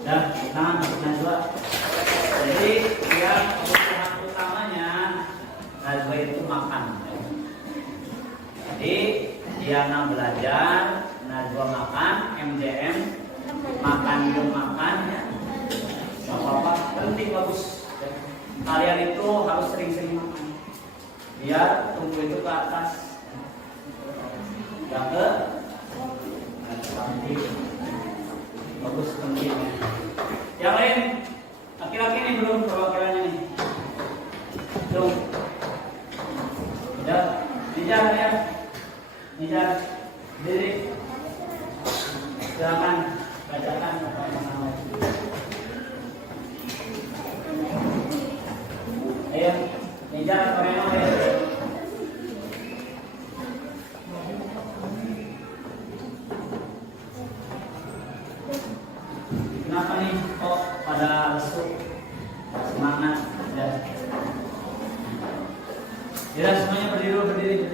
dan Najwa. Jadi yang kebutuhan utamanya Najwa itu makan. Jadi Diana belajar, Najwa makan, MJM makan belum makan, nggak apa-apa, penting bagus. Kalian itu harus sering-sering makan, biar tubuh itu ke atas, nggak ke samping. Bagus, penting. Yang lain, laki-laki ini belum perwakilannya nih. Belum. Udah, Nijar ya. Nijar, diri. Silakan bacakan nama. Ayo, Nijar, Koreno ya. Kenapa nih kok pada lesu, semangat ya? Ya semuanya berdiri.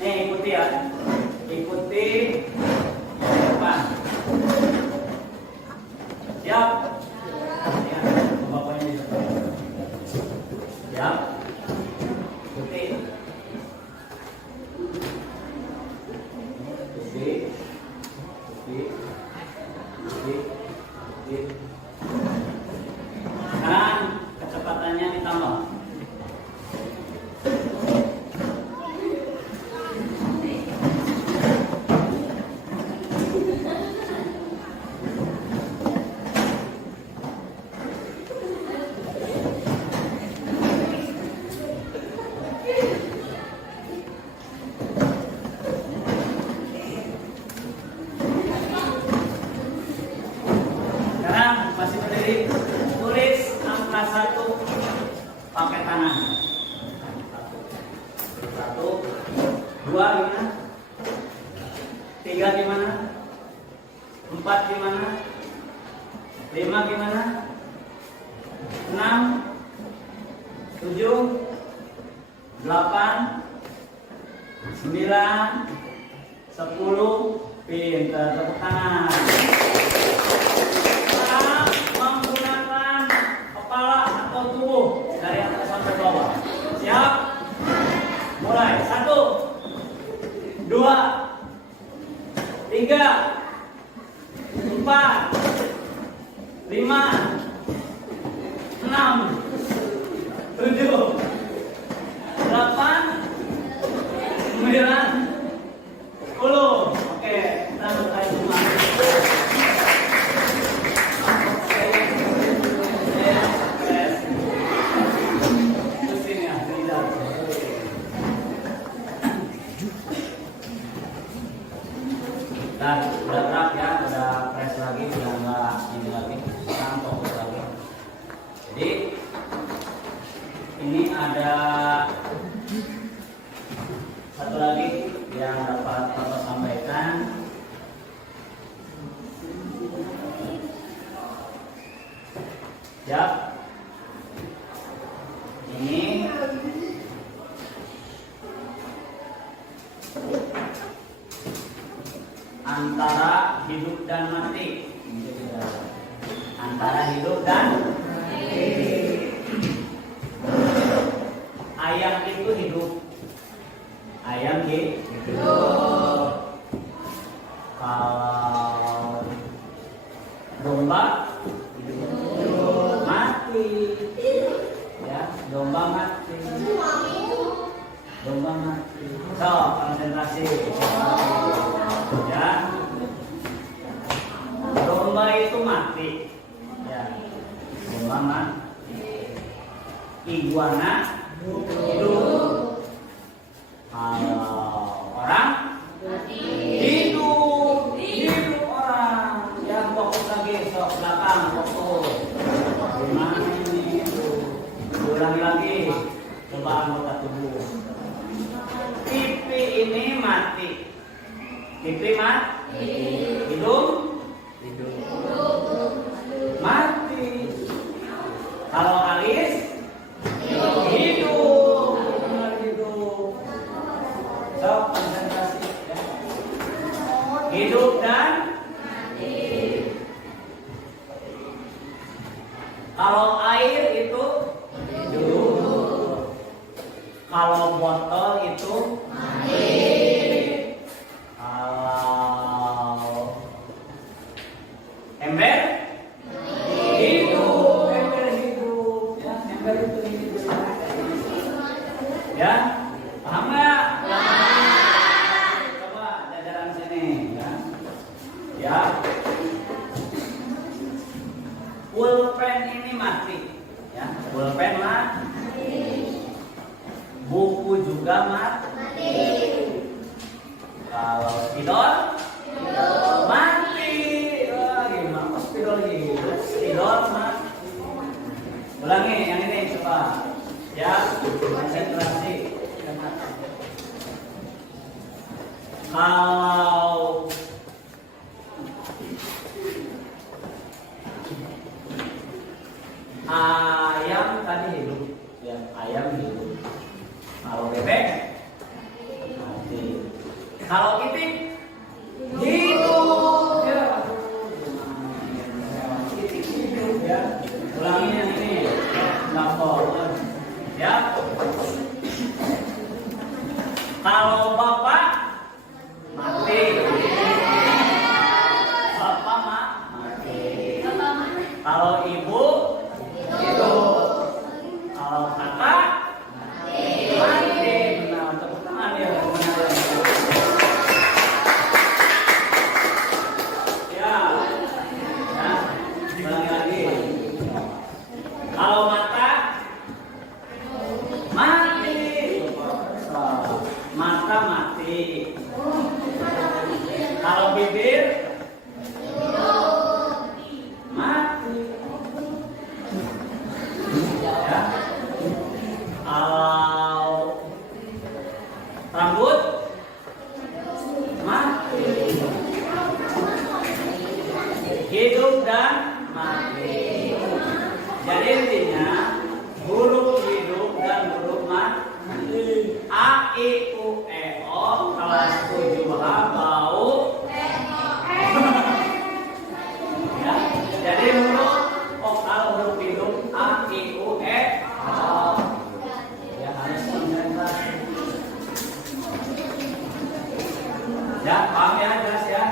Nih ikuti ya, ikuti depan. Siap. Bapaknya di depan. Siap. Ikuti. Sekarang kecepatannya ditambah. Masih berdiri, tulis angka 1 pakai tangan. 1, 2 gimana? 3 gimana? 4 gimana? 5 gimana? 6, 7, 8, 9, 10, pintar, tepuk tangan. Menggunakan kepala atau tubuh dari atas sampai bawah. Siap? Mulai. 1, 2, 3, 4, 5, 6, 7, 8, 9, 10. Oke, kita mulai semua. udah gerak ya, udah fresh lagi, udah nggak ini lagi, sekarang fokus lagi. Jadi ini ada satu lagi yang dapat Bapak sampaikan. Siap. Ini antara hidup dan mati. Antara hidup dan mati. Ayam itu hidup. Ayam hidup. Kalau domba hidup. Mati. Ya, domba mati. Domba mati. So, konsentrasi. Ya, domba itu mati. Ya, domba mati. Iguana hidup. Kalau orang hidup. Hidup orang. Yang fokus lagi, sok belakang fokus. Gimana ini? Ulangi lagi. Coba anggota tubuh. Pipi ini mati. Pipi mati. Hidung mati. Kalau alis hidup. Hidup. So, konsentrasi ya. Hidup dan mati. Kalau air itu hidup. Kalau botol itu mati. Kalau ember hidup. Ember hidup. Ya, ember itu hidup. Ya, paham nggak? Coba jajaran sini ya. Ya. Pulpen ini mati. Ya, pulpen mati. Buku juga mati. Kalau spidol mati. Wah, gimana spidol hidup? Spidol mati. Ulangi yang ini coba. Ya, konsentrasi. Kalau ayam tadi hidup, ya ayam hidup. Kalau bebek mati. Kalau itik hidup, ya. Itik hidup ya. Ulangi yang ini, lapor. Ya. Kalau bapak mati. Bapak mati. Kalau ibu hidup. Kalau kakak mati. Nah, tepuk tangan ya. Ya. Ya. Ulangi lagi. Kalau mata mati. Mata mati. Kalau bibir mati. Ya. Kalau rambut mati. Hidup dan mati. Jadi intinya huruf hidup dan huruf mati. A, I, U, E, O kelas 7H bau. Ya, jadi huruf vokal huruf hidup A, I, U, E, O. Ya, harus konsentrasi. Ya, paham ya, jelas ya.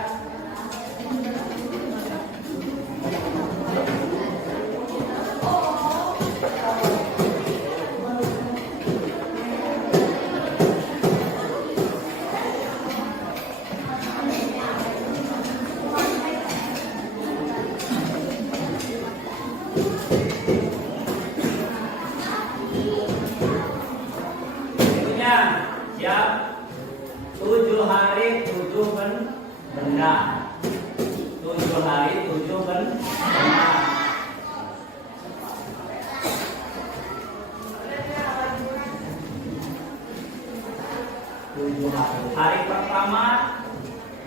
Itunya, siap. 7 hari 7 benar. benda. 7 hari 7 benda. Hari pertama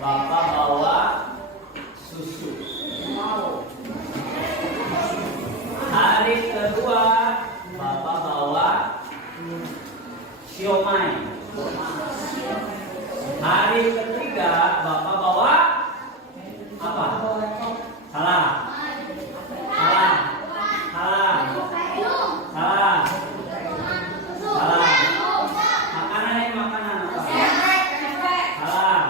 Bapak bawa susu. Hari kedua Bapak bawa siomay. Hari ketiga Bapak bawa apa? Salah. Salah. Salah. Salah. Salah. Makanan ini makanan apa? Salah.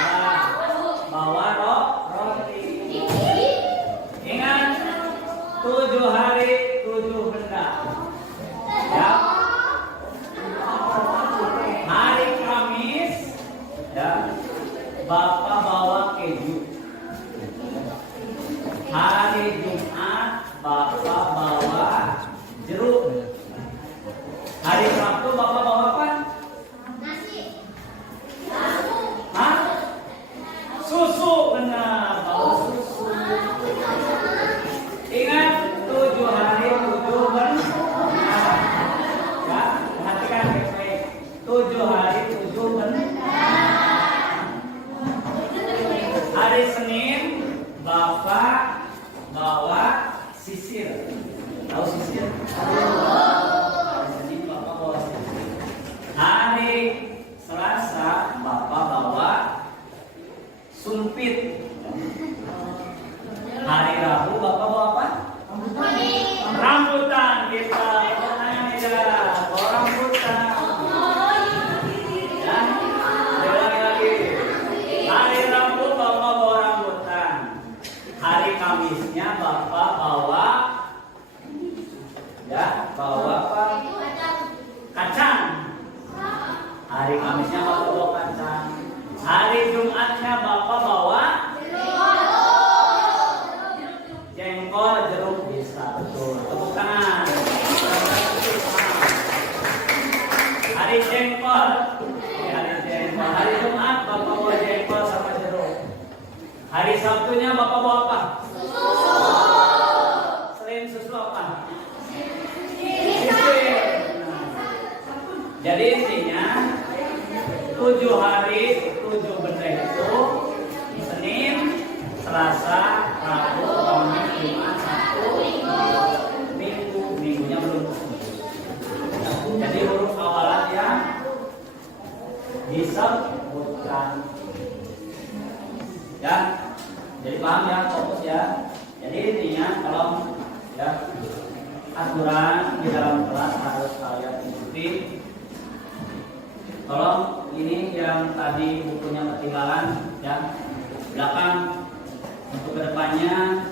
Salah. Bawa roti. Ingat 7 hari 7 benda. Ya. Hari Kamis ya Bapak bawa keju. Hari Jumat Bapak bawa jeruk. Hari Sabtu Bapak bawa apa? Hah? Susu, benar, bawa susu. Ingat 7 hari 7 benda. Ya, perhatikan baik-baik. 7 hari 7 benda. Hari Senin Bapak bawa sisir. Tahu sisir? Hari Senin Bapak bawa sisir. Hari Selasa Bapak bawa sumpit. Hari Rabu Bapak bawa apa? Rambutan. Kita tanya meja. Bawa rambutan. Ya. Lagi. Hari Rabu Bapak bawa rambutan. Hari Kamisnya Bapak bawa ya, bawa apa? Kacang. Hari Kamisnya Bapak bawa kacang. Hari Jumatnya Bapak bawa jengkol, jeruk, bisa, betul. Tepuk tangan. Hari jengkol. Ya, hari jengkol. Hari Jumat Bapak bawa jengkol sama jeruk. Hari Sabtunya Bapak bawa apa? Selain susu apa? Sisir. Jadi intinya 7 hari 7 benda itu Senin, Selasa, Rabu, Kamis, Jumat, Sabtu, Minggu. Minggunya belum. Jadi huruf awalan yang disebutkan. Ya, jadi paham ya, fokus ya. Jadi intinya kalau ya aturan di dalam kelas harus kalian ikuti. Tolong ini yang tadi bukunya ketinggalan ya, belakang untuk kedepannya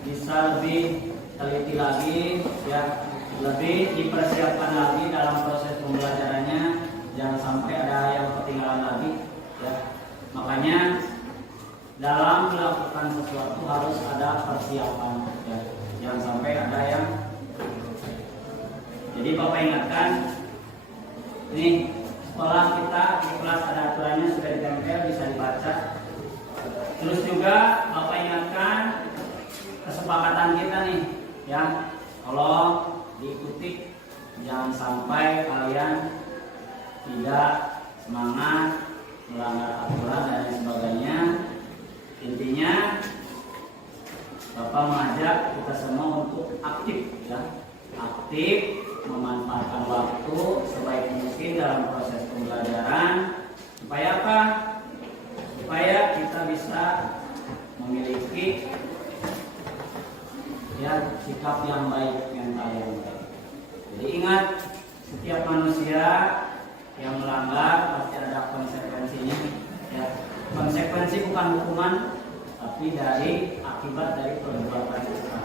bisa lebih teliti lagi ya, lebih dipersiapkan lagi dalam proses pembelajarannya, jangan sampai ada yang ketinggalan lagi ya. Makanya dalam melakukan sesuatu harus ada persiapan ya, jangan sampai ada yang. Jadi Bapak ingatkan ini sekolah kita di kelas ada aturannya sudah ditempel, bisa dibaca. Terus juga Bapak ingatkan kesepakatan kita nih ya, kalau diikuti jangan sampai kalian tidak semangat melanggar aturan dan lain sebagainya. Intinya Bapak mengajak kita semua untuk aktif ya, aktif memanfaatkan waktu sebaik mungkin dalam proses pembelajaran. Supaya apa? Supaya kita bisa memiliki ya sikap yang baik, mental yang baik. Jadi ingat, setiap manusia yang melanggar pasti ada konsekuensinya ya. Konsekuensi bukan hukuman, tapi dari akibat dari perbuatan kita.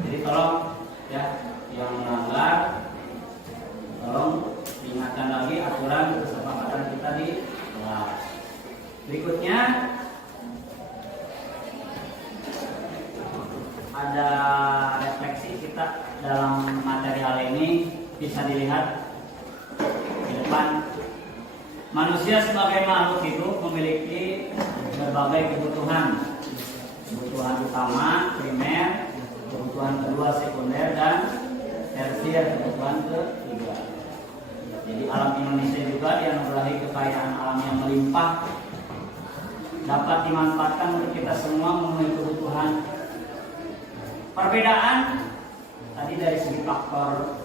Jadi tolong ya, yang melanggar tolong diingatkan lagi aturan kesepakatan kita di kelas. Berikutnya ada refleksi kita dalam material ini, bisa dilihat di depan Manusia sebagai makhluk hidup memiliki berbagai kebutuhan. Kebutuhan utama, primer, kebutuhan kedua sekunder, dan tersier, kebutuhan ketiga. Jadi alam Indonesia juga dianugerahi kekayaan alam yang melimpah, dapat dimanfaatkan untuk kita semua memenuhi kebutuhan. Perbedaan tadi dari segi faktor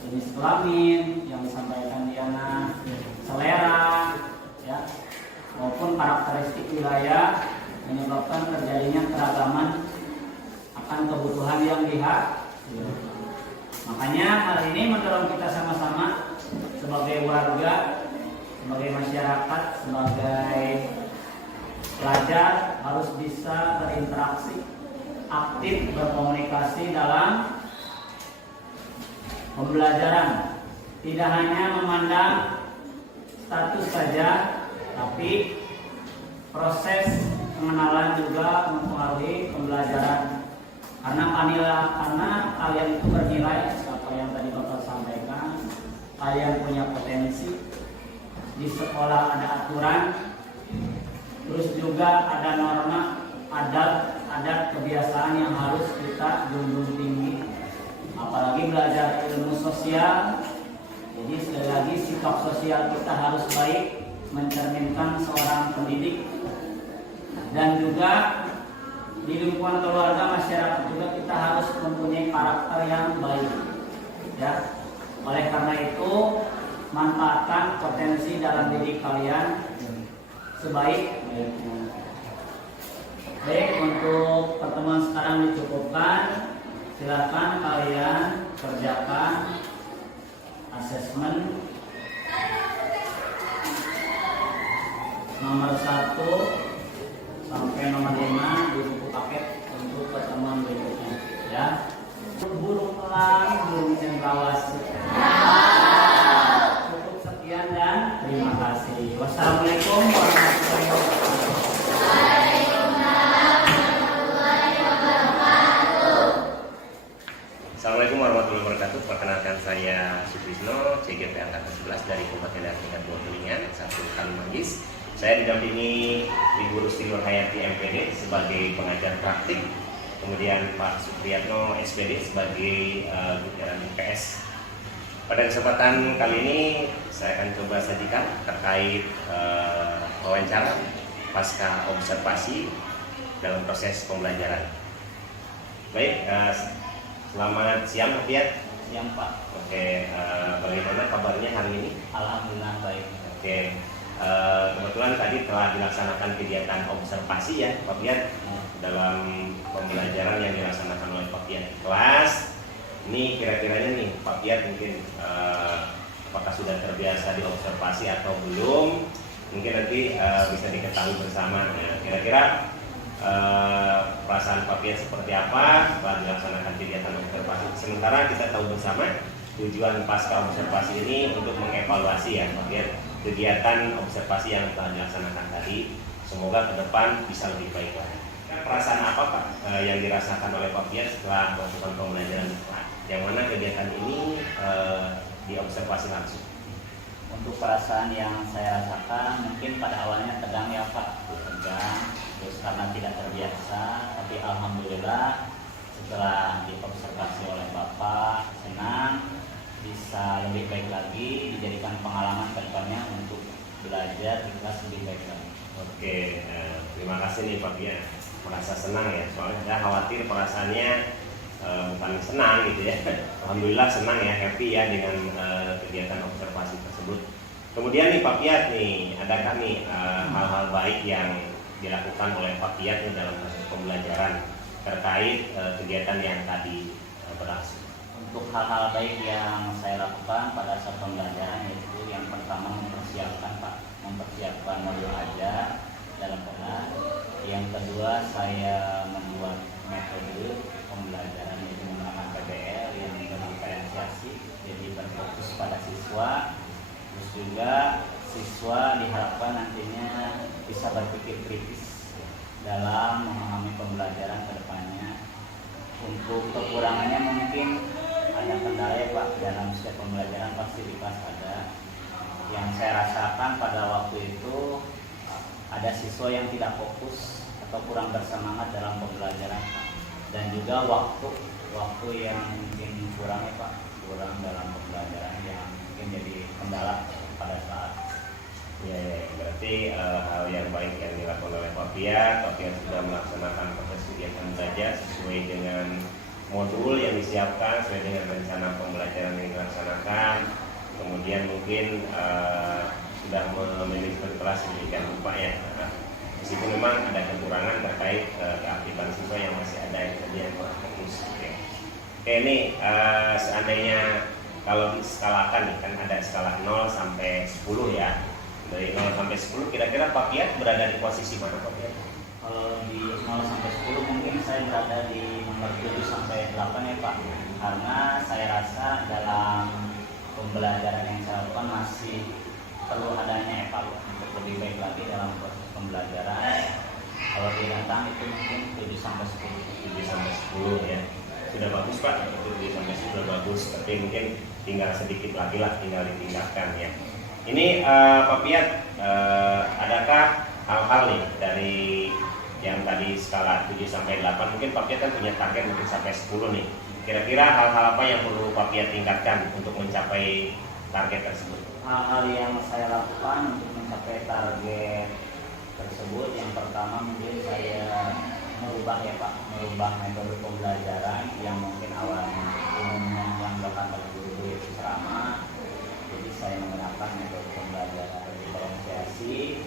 jenis kelamin yang disampaikan Diana, selera, ya, maupun karakteristik wilayah menyebabkan terjadinya keragaman akan kebutuhan yang dihadapi. Makanya hal ini mendorong kita sama-sama sebagai warga, sebagai masyarakat, sebagai pelajar harus bisa berinteraksi, aktif berkomunikasi dalam pembelajaran. Tidak hanya memandang status saja, tapi proses pengenalan juga mempengaruhi pembelajaran. Karena kalian itu bernilai, apa yang tadi Bapak sampaikan, kalian punya potensi. Di sekolah ada aturan, terus juga ada norma, adat kebiasaan yang harus kita junjung tinggi. Apalagi belajar ilmu sosial, jadi sekali lagi sikap sosial kita harus baik, mencerminkan seorang pendidik. Dan juga di lingkungan keluarga, masyarakat juga kita harus mempunyai karakter yang baik, ya. Oleh karena itu, manfaatkan potensi dalam diri kalian sebaik-baiknya. Baik, untuk pertemuan sekarang dicukupkan. Silakan kalian kerjakan asesmen nomor 1 sampai nomor 5 di buku paket untuk pertemuan berikutnya, ya. Burung elang, burung cendrawasih. Cukup sekian dan terima kasih. Wassalamualaikum warahmatullahi wabarakatuh. Assalamualaikum warahmatullahi wabarakatuh. Perkenalkan saya Sutrisno, CGP Angkatan 11 dari Kabupaten Tingkat Botulingan, 1 Kalimanggis. Saya didampingi Ibu Rusti Nurhayati MPD sebagai pengajar praktik, kemudian Pak Supriyatno SPD sebagai jajaran IPS. Pada kesempatan kali ini saya akan coba sajikan terkait wawancara pasca observasi dalam proses pembelajaran. Baik, selamat siang Pak Piat. Siang Pak. Oke, bagaimana kabarnya hari ini? Alhamdulillah baik. Oke, kebetulan tadi telah dilaksanakan kegiatan observasi ya Pak Piat dalam pembelajaran yang dilaksanakan oleh Pak Piat di kelas. Ini kira-kiranya nih Pak Piat mungkin apakah sudah terbiasa diobservasi atau belum? Mungkin nanti bisa diketahui bersama. Nah, kira-kira perasaan Pak Piat seperti apa setelah dilaksanakan kegiatan observasi. Sementara kita tahu bersama tujuan pasca observasi ini untuk mengevaluasi ya Pak Piat kegiatan observasi yang telah dilaksanakan tadi. Semoga ke depan bisa lebih baik lagi. Perasaan apa Pak yang dirasakan oleh Pak Piat setelah melakukan pembelajaran di kelas? Yang mana kegiatan ini diobservasi langsung? Untuk perasaan yang saya rasakan mungkin pada awalnya tegang ya Pak, tegang, terus karena tidak terbiasa, tapi alhamdulillah setelah diobservasi oleh Bapak senang, bisa lebih baik lagi, dijadikan pengalaman ke depannya untuk belajar di kelas lebih baik lagi. Oke, terima kasih nih Pak Piat, merasa senang ya, soalnya saya khawatir perasaannya bukan senang gitu ya. Alhamdulillah senang ya, happy ya dengan kegiatan observasi tersebut. Kemudian nih Pak Piat nih, adakah nih hal-hal baik yang dilakukan oleh Pak Piat nih dalam proses pembelajaran terkait kegiatan yang tadi berlangsung? Untuk hal-hal baik yang saya lakukan pada saat pembelajaran yaitu yang pertama mempersiapkan modul ajar dalam kelas. Yang kedua saya membuat metode pembelajaran yaitu menggunakan PBL yang berdiferensiasi, jadi berfokus pada siswa. Terus juga siswa diharapkan nantinya bisa berpikir kritis dalam memahami pembelajaran ke depannya. Untuk kekurangannya mungkin ada kendala ya Pak, dalam setiap pembelajaran pasti di kelas ada. yang saya rasakan pada waktu itu ada siswa yang tidak fokus atau kurang bersemangat dalam pembelajaran, dan juga waktu yang mungkin kurang ya Pak, kurang dalam pembelajaran yang mungkin jadi kendala pada saat. Ya, berarti hal yang baik yang dilakukan oleh Pak Piat sudah melaksanakan proses kegiatan belajar sesuai dengan modul yang disiapkan, sesuai dengan rencana pembelajaran yang dilaksanakan. Kemudian mungkin sudah memanajemen kelas sedemikian rupa ya. Meskipun memang ada kekurangan terkait keaktifan siswa yang masih ada yang terjadi kurang fokus. Oke, ini seandainya kalau diskalakan nih, kan ada skala 0 sampai 10 ya. Dari 0 sampai 10 kira-kira Pak Piat berada di posisi mana Pak Piat? Kalau di 0 sampai 10 mungkin saya berada di nomor 7 sampai 8 ya Pak. Karena saya rasa dalam pembelajaran yang saya lakukan masih perlu adanya evaluasi untuk lebih baik lagi dalam proses pembelajaran. Kalau ditantang itu mungkin 7 sampai 10. 7 sampai 10 ya. Sudah bagus Pak, 7 sampai 10 sudah bagus. Tapi mungkin tinggal sedikit lagi lah, tinggal ditingkatkan ya. Ini Pak Piat, adakah hal-hal nih dari yang tadi skala 7 sampai 8, mungkin Pak Piat kan punya target mungkin sampai 10 nih. Kira-kira hal-hal apa yang perlu Pak Piat tingkatkan untuk mencapai target tersebut? Hal-hal yang saya lakukan untuk mencapai target tersebut, yang pertama mungkin saya merubah ya Pak, merubah metode pembelajaran yang mungkin awalnya umumnya yang dilakukan oleh guru itu ceramah. Jadi saya menggunakan metode pembelajaran diferensiasi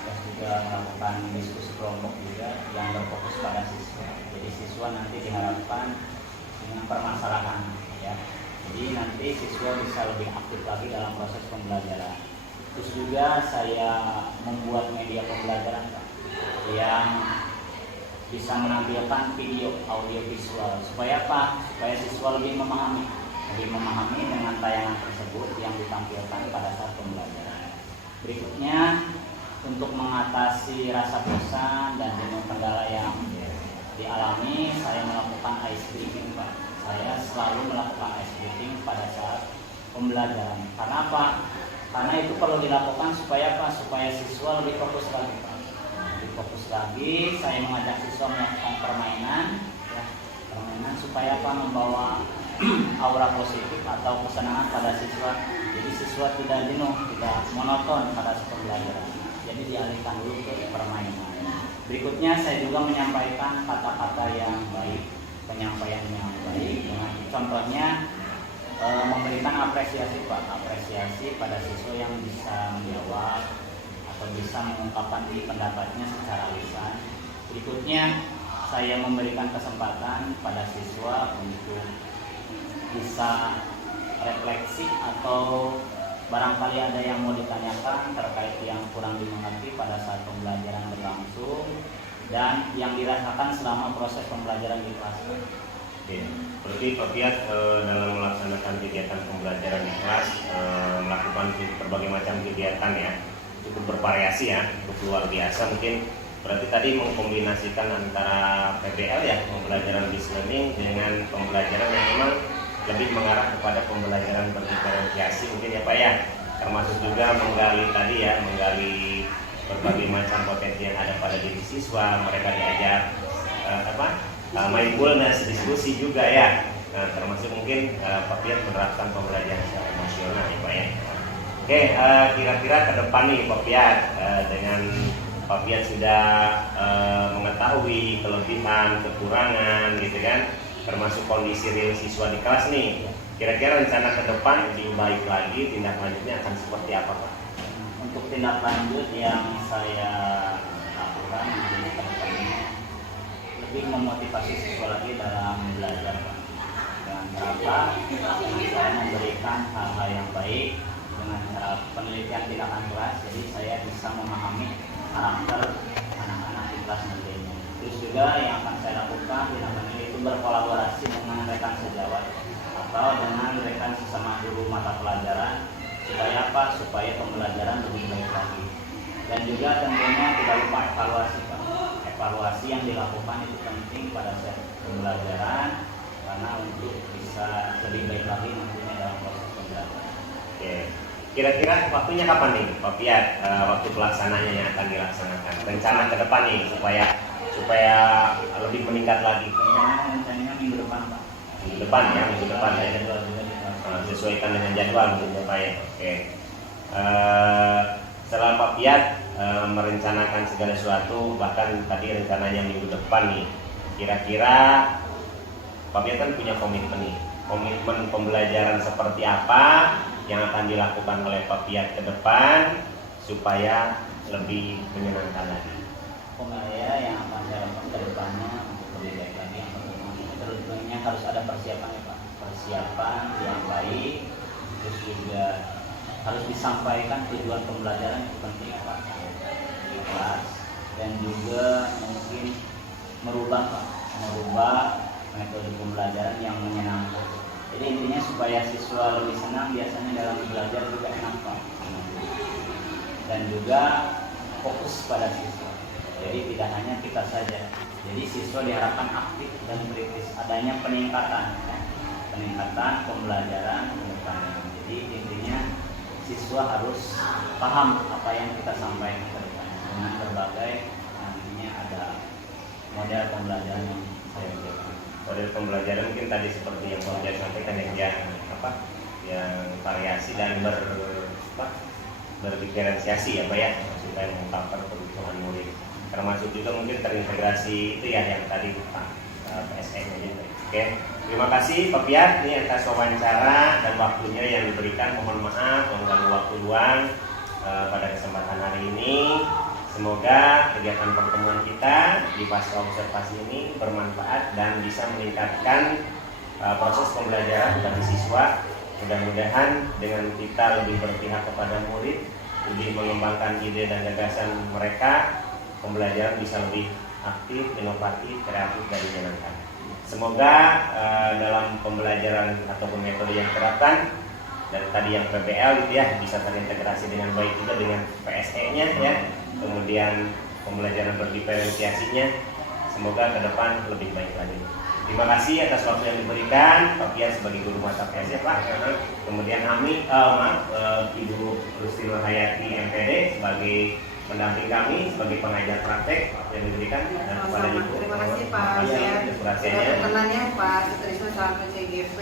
dan juga melakukan diskusi kelompok juga yang berfokus pada siswa. Jadi siswa nanti diharapkan dengan permasalahan ya. Jadi nanti siswa bisa lebih aktif lagi dalam proses pembelajaran. Terus juga saya membuat media pembelajaran Pak, yang bisa menampilkan video, audio, visual. Supaya apa? Supaya siswa lebih memahami dengan tayangan tersebut yang ditampilkan pada saat pembelajaran. Berikutnya, untuk mengatasi rasa bosan dan jenuh kendala yang dialami, saya melakukan ice breaking Pak. Saya selalu melakukan ice breaking pada saat pembelajaran. Karena apa? Karena itu perlu dilakukan supaya apa? Supaya siswa lebih fokus lagi Pak. Lebih fokus lagi, saya mengajak siswa melakukan permainan supaya apa? Membawa aura positif atau kesenangan pada siswa. Jadi siswa tidak jenuh, tidak monoton pada saat pembelajaran. Jadi dialihkan dulu ke permainan. Berikutnya saya juga menyampaikan kata-kata yang baik, penyampaian yang baik. Dengan contohnya memberikan apresiasi Pak, apresiasi pada siswa yang bisa menjawab atau bisa mengungkapkan pendapatnya secara lisan. Berikutnya saya memberikan kesempatan pada siswa untuk bisa refleksi atau barangkali ada yang mau ditanyakan terkait yang kurang dimengerti pada saat pembelajaran berlangsung dan yang dirasakan selama proses pembelajaran di kelas. Oke, berarti Pak Piat dalam melaksanakan kegiatan pembelajaran di kelas melakukan berbagai macam kegiatan ya, cukup bervariasi ya, cukup luar biasa mungkin. Berarti tadi mengkombinasikan antara PBL ya, pembelajaran business learning dengan pembelajaran yang memang lebih mengarah kepada pembelajaran berdiferensiasi mungkin ya Pak ya, termasuk juga menggali tadi ya, menggali berbagai macam potensi yang ada pada diri siswa. Mereka diajar mindfulness, diskusi juga ya. Nah, termasuk mungkin Pak Piat menerapkan pembelajaran secara emosional ya Pak ya. Oke, kira-kira ke depan nih Pak Piat, dengan Pak Piat sudah mengetahui kelebihan, kekurangan gitu kan, termasuk kondisi real siswa di kelas nih. Kira-kira rencana ke depan lebih baik lagi, tindak lanjutnya akan seperti apa Pak? Untuk tindak lanjut yang saya lakukan lebih memotivasi siswa lagi dalam belajar Pak. Dan cara saya memberikan hal-hal yang baik dengan cara penelitian tindakan kelas, jadi saya bisa memahami karakter anak-anak di kelas nantinya. Terus juga yang akan saya lakukan tindakan ini itu berkolaborasi dengan rekan sejawat atau dengan rekan sesama guru mata pelajaran. Supaya apa? Supaya pembelajaran lebih baik lagi. Dan juga tentunya tidak lupa evaluasi Pak. Evaluasi yang dilakukan itu penting pada saat pembelajaran karena untuk bisa lebih baik lagi nantinya dalam proses pembelajaran. Oke. Kira-kira waktunya kapan nih Pak Piat, waktu pelaksananya yang akan dilaksanakan? Rencana ke depan nih supaya lebih meningkat lagi. Rencananya minggu depan Pak. Minggu depan ya, minggu depan ya. Jadwal juga dilaksanakan. Sesuaikan dengan jadwal gitu Pak ya. Oke. Setelah Pak Piat merencanakan segala sesuatu, bahkan tadi rencananya minggu depan nih. Kira-kira Pak Piat kan punya komitmen nih. Komitmen pembelajaran seperti apa yang akan dilakukan oleh Pak Piat ke depan supaya lebih menyenangkan lagi. Pembelajaran yang akan saya lakukan ke depannya untuk lebih baik lagi, yang pertama tentunya harus ada persiapan ya Pak. Persiapan yang baik, terus juga harus disampaikan tujuan pembelajaran itu penting Pak di kelas, dan juga mungkin merubah metode pembelajaran yang menyenangkan. Jadi intinya supaya siswa lebih senang, biasanya dalam belajar juga enak Pak, dan juga fokus pada siswa. Jadi tidak hanya kita saja, jadi siswa diharapkan aktif dan kritis, adanya peningkatan pembelajaran ke depannya. Jadi intinya siswa harus paham apa yang kita sampaikan ke depannya dengan berbagai, nantinya ada model pembelajaran yang saya berikan. Model pembelajaran mungkin tadi seperti yang Pak Piat sampaikan yang variasi dan berdiferensiasi ya Pak ya, supaya mengungkapkan kebutuhan murid. Termasuk juga mungkin terintegrasi itu ya yang tadi Pak PSE-nya ya. Oke, terima kasih Pak Piat ini atas wawancara dan waktunya yang diberikan. Mohon maaf mengganggu waktu luang pada kesempatan hari ini. Semoga kegiatan pertemuan kita di pasca observasi ini bermanfaat dan bisa meningkatkan proses pembelajaran bagi siswa. Mudah-mudahan dengan kita lebih berpihak kepada murid, lebih mengembangkan ide dan gagasan mereka, pembelajaran bisa lebih aktif, inovatif, kreatif, dan menyenangkan. Semoga dalam pembelajaran ataupun metode yang diterapkan dan tadi yang PBL gitu ya bisa terintegrasi dengan baik juga dengan PSE-nya ya. Kemudian pembelajaran berdiferensiasinya, semoga ke depan lebih baik lagi. Terima kasih atas waktu yang diberikan Pak Piat sebagai guru mata PSE Pak. Kemudian Ibu Rusti Nurhayati MPD sebagai pendamping kami, sebagai pengajar praktek yang diberikan, dan kepada Ibu. Terima kasih Pak Piat. Sudah berkenannya Pak Sutrisno selaku CGV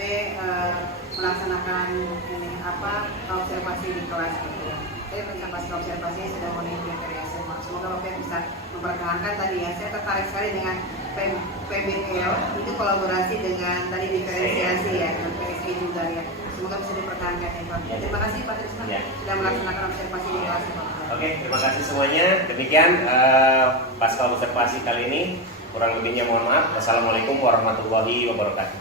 melaksanakan observasi di kelas. Saya pasca observasi sudah mulai berkreasi. Semoga Bapak bisa mempertahankan tadi ya. Saya tertarik sekali dengan PBL itu kolaborasi dengan tadi diferensiasi ya, dengan PSE juga ya. Semoga bisa dipertahankan ya Pak. Terima kasih Pak Trisno sudah melaksanakan observasi di kelas Pak. Oke, terima kasih semuanya. Demikian pasca observasi kali ini. Kurang lebihnya mohon maaf. Wassalamualaikum warahmatullahi wabarakatuh.